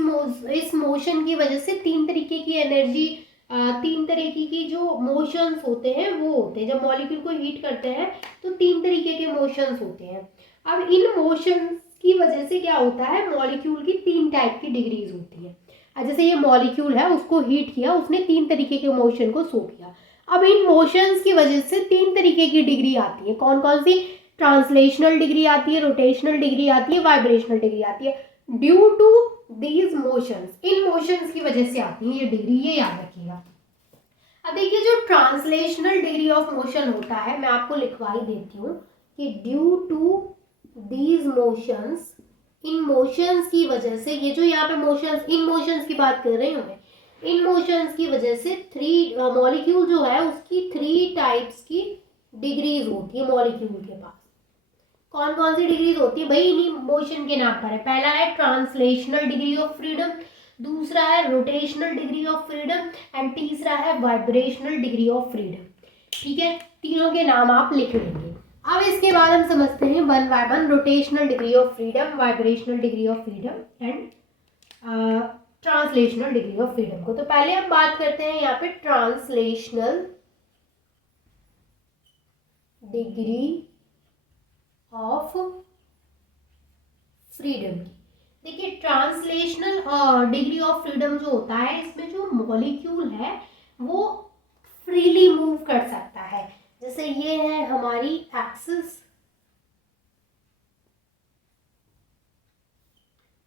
मोशन की वजह से तीन तरीके की एनर्जी, तीन तरीके की जो मोशंस होते हैं वो होते हैं। जब मॉलिक्यूल को हीट करते हैं तो तीन तरीके के मोशंस होते हैं। अब इन मोशंस की वजह से क्या होता है, मॉलिक्यूल की तीन टाइप की डिग्रीज होती है। जैसे ये मॉलिक्यूल है, उसको हीट किया, उसने 3 तरीके के मोशन को शो किया। अब इन मोशंस की वजह से 3 तरीके की डिग्री आती है। कौन कौन सी? ट्रांसलेशनल डिग्री आती है, रोटेशनल डिग्री आती है, वाइब्रेशनल डिग्री आती है। ड्यू टू दीज मोशंस, इन मोशंस की वजह से आती है ये डिग्री, ये याद रखिएगा। अब देखिए जो ट्रांसलेशनल डिग्री ऑफ मोशन होता है, मैं आपको लिखवा ही देती हूँ कि ड्यू टू दीज मोशंस, इन मोशंस की वजह से, ये जो यहाँ पे मोशंस, इन मोशंस की बात कर रही हूँ मैं, इन मोशंस की वजह से मॉलिक्यूल जो है उसकी 3 टाइप्स की डिग्रीज होती है मॉलिक्यूल के पास। कौन कौन सी डिग्रीज होती है भाई? इन्हीं मोशन के नाम पर है। पहला है ट्रांसलेशनल डिग्री ऑफ फ्रीडम, दूसरा है rotational degree of freedom and तीसरा है वाइब्रेशनल डिग्री ऑफ फ्रीडम। ठीक है, तीनों के नाम आप लिख लेंगे। अब इसके बाद हम समझते हैं one by one, rotational degree of freedom, vibrational degree of freedom and translational degree of freedom को। तो पहले हम बात करते हैं यहाँ पे ट्रांसलेशनल डिग्री ऑफ फ्रीडम की। देखिए ट्रांसलेशनल डिग्री ऑफ फ्रीडम जो होता है, इसमें जो मॉलिक्यूल है वो फ्रीली मूव कर सकता है। जैसे ये है हमारी एक्सिस,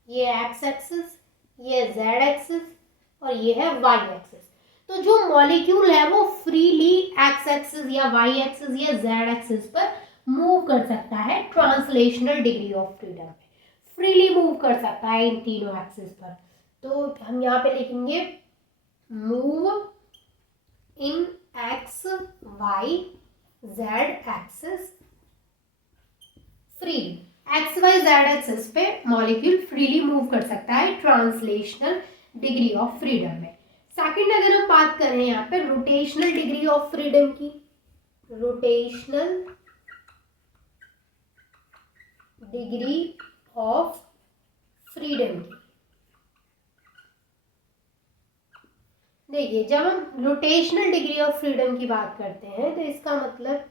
ये एक्स एक्सिस, ये जेड एक्सिस और ये है वाई एक्सिस। तो जो मॉलिक्यूल है वो फ्रीली एक्स एक्सिस या वाई एक्सिस या जेड एक्सिस पर मूव कर सकता है। ट्रांसलेशनल डिग्री ऑफ फ्रीडम में फ्रीली मूव कर सकता है इन तीनों एक्सिस पर। तो हम यहाँ पे लिखेंगे move in X Y Z axis freely. X Y Z axis पे मॉलिक्यूल फ्रीली मूव कर सकता है ट्रांसलेशनल डिग्री ऑफ फ्रीडम में। सेकंड अगर हम बात करें यहाँ पे रोटेशनल डिग्री ऑफ फ्रीडम की, रोटेशनल डिग्री ऑफ फ्रीडम की। देखिए जब हम रोटेशनल डिग्री ऑफ फ्रीडम की बात करते हैं तो इसका मतलब,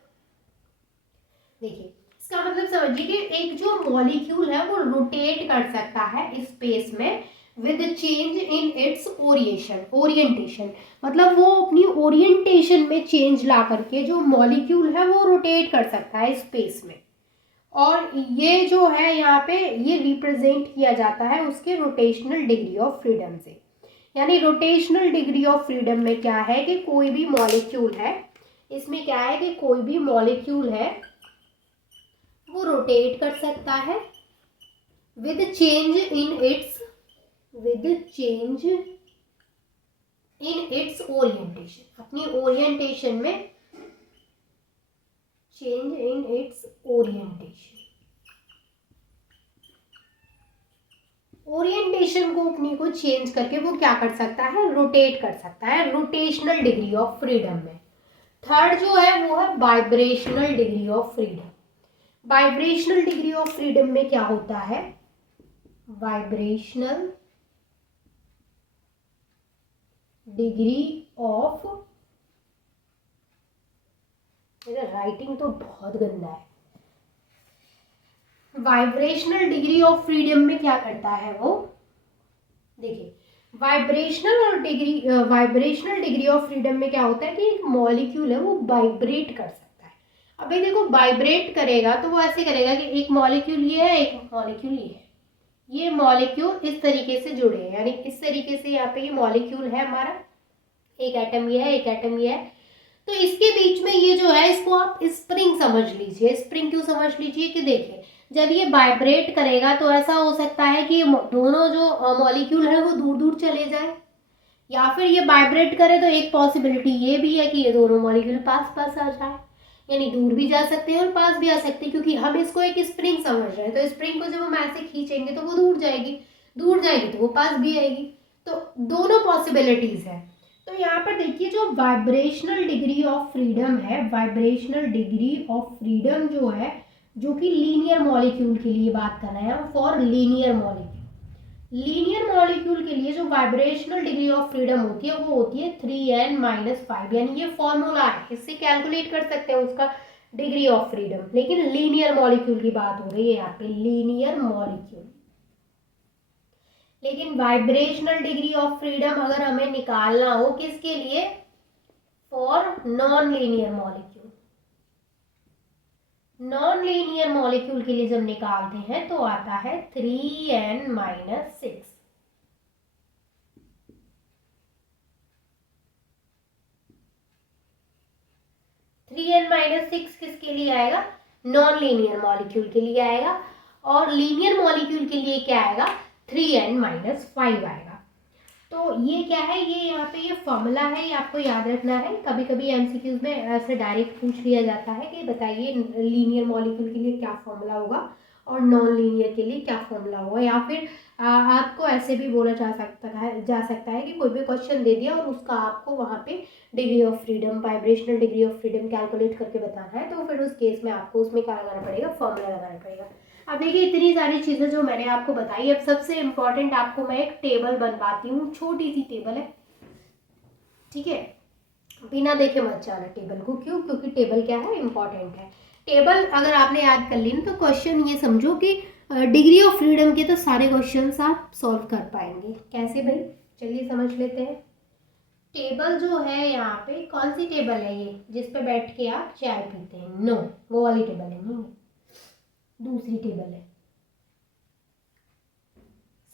देखिए इसका मतलब समझिए कि एक जो मॉलिक्यूल है वो रोटेट कर सकता है स्पेस में with change in its orientation. मतलब वो अपनी ओरिएंटेशन में चेंज ला करके जो मॉलिक्यूल है वो रोटेट कर सकता है स्पेस में। और ये जो है यहाँ पे ये रिप्रेजेंट किया जाता है उसके रोटेशनल डिग्री ऑफ फ्रीडम से। यानी रोटेशनल डिग्री ऑफ फ्रीडम में क्या है कि कोई भी मॉलिक्यूल है, इसमें क्या है कि कोई भी मॉलिक्यूल है वो रोटेट कर सकता है with change in its orientation, अपनी ओरिएंटेशन में चेंज इन इट्स ओरिएंटेशन को अपनी को चेंज करके वो क्या कर सकता है? रोटेट कर सकता है रोटेशनल डिग्री ऑफ फ्रीडम में। थर्ड जो है वो है vibrational degree of freedom. Vibrational degree of freedom में क्या होता है? वाइब्रेशनल डिग्री ऑफ, मेरा राइटिंग तो बहुत गंदा है। वाइब्रेशनल डिग्री ऑफ फ्रीडम में क्या करता है वो? देखिए वाइब्रेशनल डिग्री ऑफ फ्रीडम में क्या होता है कि एक मॉलिक्यूल है वो वाइब्रेट कर सकता है। अभी देखो वाइब्रेट करेगा तो वो ऐसे करेगा कि एक मॉलिक्यूल ये है, एक मॉलिक्यूल ये है, ये मॉलिक्यूल इस तरीके से जुड़े हैं, यानी इस तरीके से यहाँ पे ये मॉलिक्यूल है हमारा, एक एटम ये है, एक एटम ये है। तो इसके बीच में ये जो है इसको आप स्प्रिंग समझ लीजिए। स्प्रिंग क्यों समझ लीजिए कि देखिए जब ये वाइब्रेट करेगा तो ऐसा हो सकता है कि दोनों जो मॉलिक्यूल है वो दूर दूर चले जाए, या फिर ये वाइब्रेट करे तो एक पॉसिबिलिटी ये भी है कि ये दोनों मॉलिक्यूल पास पास आ जाए, यानी दूर भी जा सकते हैं और पास भी आ सकते हैं, क्योंकि हम इसको एक स्प्रिंग समझ रहे हैं। तो स्प्रिंग को जब हम ऐसे खींचेंगे तो वो दूर जाएगी तो वो पास भी आएगी। तो दोनों पॉसिबिलिटीज है। तो यहाँ पर देखिए जो वाइब्रेशनल डिग्री ऑफ फ्रीडम है, वाइब्रेशनल डिग्री ऑफ फ्रीडम जो है, जो कि लीनियर मॉलिक्यूल के लिए बात कर रहे हैं हम, फॉर लीनियर मॉलिक्यूल के लिए जो वाइब्रेशनल डिग्री ऑफ फ्रीडम होती है वो होती है 3n-5, यानी ये फॉर्मूला है, इससे कैलकुलेट कर सकते हैं उसका डिग्री ऑफ फ्रीडम। लेकिन लीनियर मॉलिक्यूल की बात हो रही है यहाँ पे, लीनियर मॉलिक्यूल। लेकिन वाइब्रेशनल डिग्री ऑफ फ्रीडम अगर हमें निकालना हो किसके लिए, for non linear molecule, non linear molecule के लिए जब निकालते हैं तो आता है 3n-6। 3n-6 किसके लिए आएगा, नॉन लीनियर मॉलिक्यूल के लिए आएगा, और लीनियर मॉलिक्यूल के लिए क्या आएगा, 3n-5 आएगा। तो ये क्या है, ये यहाँ पे ये फॉर्मूला है, ये आपको याद रखना है। कभी कभी एमसीक्यूज में ऐसे डायरेक्ट पूछ लिया जाता है कि बताइए लीनियर मॉलिक्यूल के लिए क्या फॉर्मूला होगा और नॉन लीनियर के लिए क्या फॉर्मूला होगा, या फिर आपको ऐसे भी बोला जा सकता है कि कोई भी क्वेश्चन दे दिया और उसका आपको वहाँ पे degree of freedom, vibrational degree of freedom calculate करके बताना है, तो फिर उस केस में आपको उसमें क्या लगाना पड़ेगा, फॉर्मूला लगाना पड़ेगा। अब देखिए इतनी सारी चीज़ें जो मैंने आपको बताई, अब सबसे इम्पॉर्टेंट आपको मैं एक टेबल बनवाती हूँ, छोटी सी टेबल है, ठीक है, बिना देखे मत जाना टेबल को। क्यों, क्योंकि टेबल क्या है, इम्पॉर्टेंट है। टेबल अगर आपने याद कर ली ना तो क्वेश्चन ये समझो कि डिग्री ऑफ फ्रीडम के तो सारे क्वेश्चन आप सॉल्व कर पाएंगे। कैसे भाई, चलिए समझ लेते हैं। टेबल जो है यहाँ पे, कौन सी टेबल है ये, जिस पे बैठ के आप चाय पीते हैं, नो वो वाली टेबल है, नहीं दूसरी टेबल है।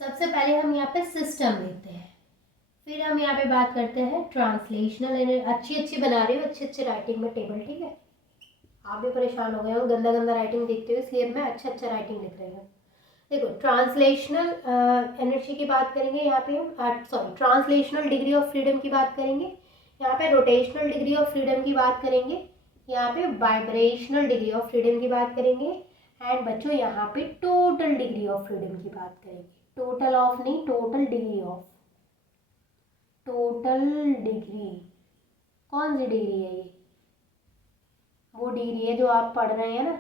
सबसे पहले हम यहाँ पे सिस्टम लेते हैं, फिर हम यहाँ पे बात करते हैं ट्रांसलेशनल। अच्छी बना रही हूँ, अच्छे राइटिंग में टेबल, ठीक है। आप भी परेशान हो गए हो गंदा राइटिंग देखते हुए, इसलिए मैं अच्छा राइटिंग लिख रही हूँ। देखो ट्रांसलेशनल एनर्जी की बात करेंगे यहाँ पे हम, sorry translational degree of freedom की बात करेंगे, यहाँ पे रोटेशनल डिग्री ऑफ फ्रीडम की बात करेंगे, यहाँ पे वाइब्रेशनल डिग्री ऑफ फ्रीडम की बात करेंगे, एंड बच्चों यहाँ पे टोटल डिग्री ऑफ फ्रीडम की बात करेंगे। टोटल ऑफ नहीं, total degree of, total degree, कौन सी डिग्री है ये, वो डिग्री है जो आप पढ़ रहे हैं ना,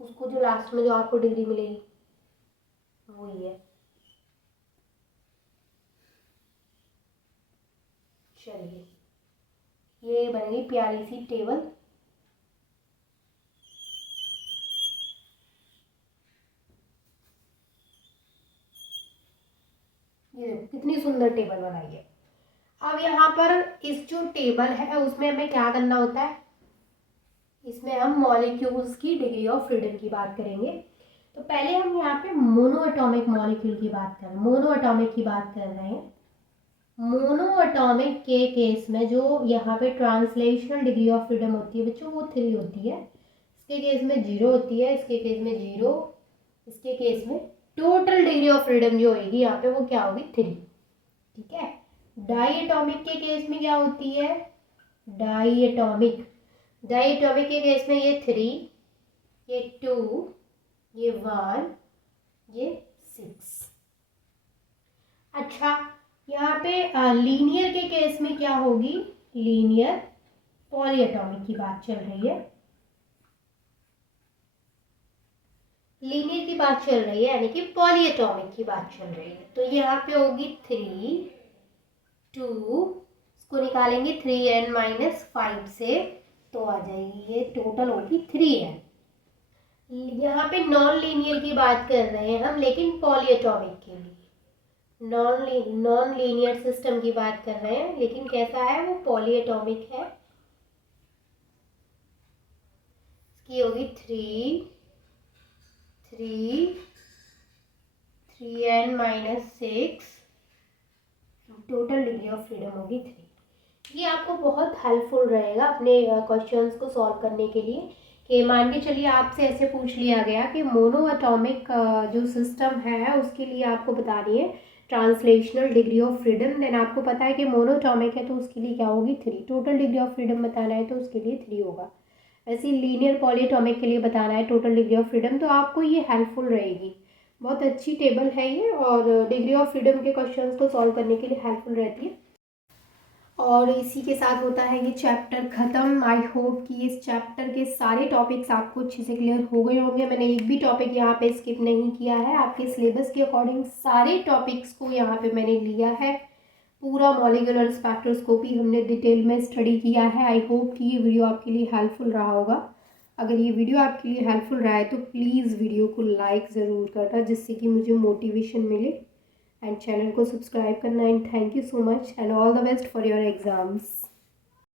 उसको जो लास्ट में जो आपको डिग्री मिलेगी वही है। चलिए ये बन गई प्यारी सी टेबल। ये देखो कितनी सुंदर टेबल बनाई है। अब यहाँ पर इस जो टेबल है उसमें हमें क्या करना होता है, इसमें हम मॉलिक्यूल्स की डिग्री ऑफ फ्रीडम की बात करेंगे। तो पहले हम यहाँ पे मोनो एटॉमिक मॉलिक्यूल की बात कर रहे हैं, मोनो एटॉमिक की बात कर रहे हैं। मोनो एटॉमिक के केस में जो यहाँ पे ट्रांसलेशनल डिग्री ऑफ फ्रीडम होती है बच्चों, वो 3 होती है। इसके केस में 0 होती है, इसके केस में 0, इसके केस में टोटल डिग्री ऑफ फ्रीडम जो होगी यहाँ पे वो क्या होगी, 3, ठीक है। डाई एटॉमिक के केस में क्या होती है, डाई एटॉमिक के केस में ये 3, ये 2, ये 1, ये 6। अच्छा यहाँ पे लीनियर के केस में क्या होगी, लीनियर पॉली एटॉमिक की बात चल रही है, लीनियर की बात चल रही है, यानी कि पॉली एटॉमिक की बात चल रही है। तो यहाँ पे होगी 3, 2, इसको निकालेंगे 3n-5 से, तो आ जाएगी ये टोटल होगी 3n। यहाँ पे नॉन लीनियर की बात कर रहे हैं हम, लेकिन पॉली एटॉमिक के लिए, नॉन लीनियर सिस्टम की बात कर रहे हैं, लेकिन कैसा है वो, पॉली एटॉमिक है। इसकी होगी 3n-6, total degree of freedom होगी 3। ये आपको बहुत हेल्पफुल रहेगा अपने क्वेश्चंस को सॉल्व करने के लिए। कि मान के चलिए आपसे ऐसे पूछ लिया गया कि मोनो एटॉमिक जो सिस्टम है उसके लिए आपको बतानी है translational degree of freedom, then आपको पता है कि मोनो एटॉमिक है तो उसके लिए क्या होगी, 3। टोटल डिग्री ऑफ फ्रीडम बताना है तो उसके लिए 3 होगा। ऐसे लीनियर पॉलीएटॉमिक के लिए बताना है टोटल डिग्री ऑफ फ्रीडम, तो आपको ये हेल्पफुल रहेगी। बहुत अच्छी टेबल है ये, और डिग्री ऑफ फ्रीडम के क्वेश्चंस को सॉल्व करने के लिए हेल्पफुल रहती है। और इसी के साथ होता है ये चैप्टर ख़त्म। आई होप कि इस चैप्टर के सारे टॉपिक्स आपको अच्छे से क्लियर हो गए होंगे। मैंने एक भी टॉपिक यहाँ पे स्किप नहीं किया है, आपके सिलेबस के अकॉर्डिंग सारे टॉपिक्स को यहाँ पे मैंने लिया है। पूरा मॉलिक्यूलर स्पेक्ट्रोस्कोपी हमने डिटेल में स्टडी किया है। आई होप कि ये वीडियो आपके लिए हेल्पफुल रहा होगा। अगर ये वीडियो आपके लिए हेल्पफुल रहा है तो प्लीज़ वीडियो को लाइक ज़रूर करना, जिससे कि मुझे मोटिवेशन मिले एंड चैनल को सब्सक्राइब करना and thank you so much and all the best for your exams.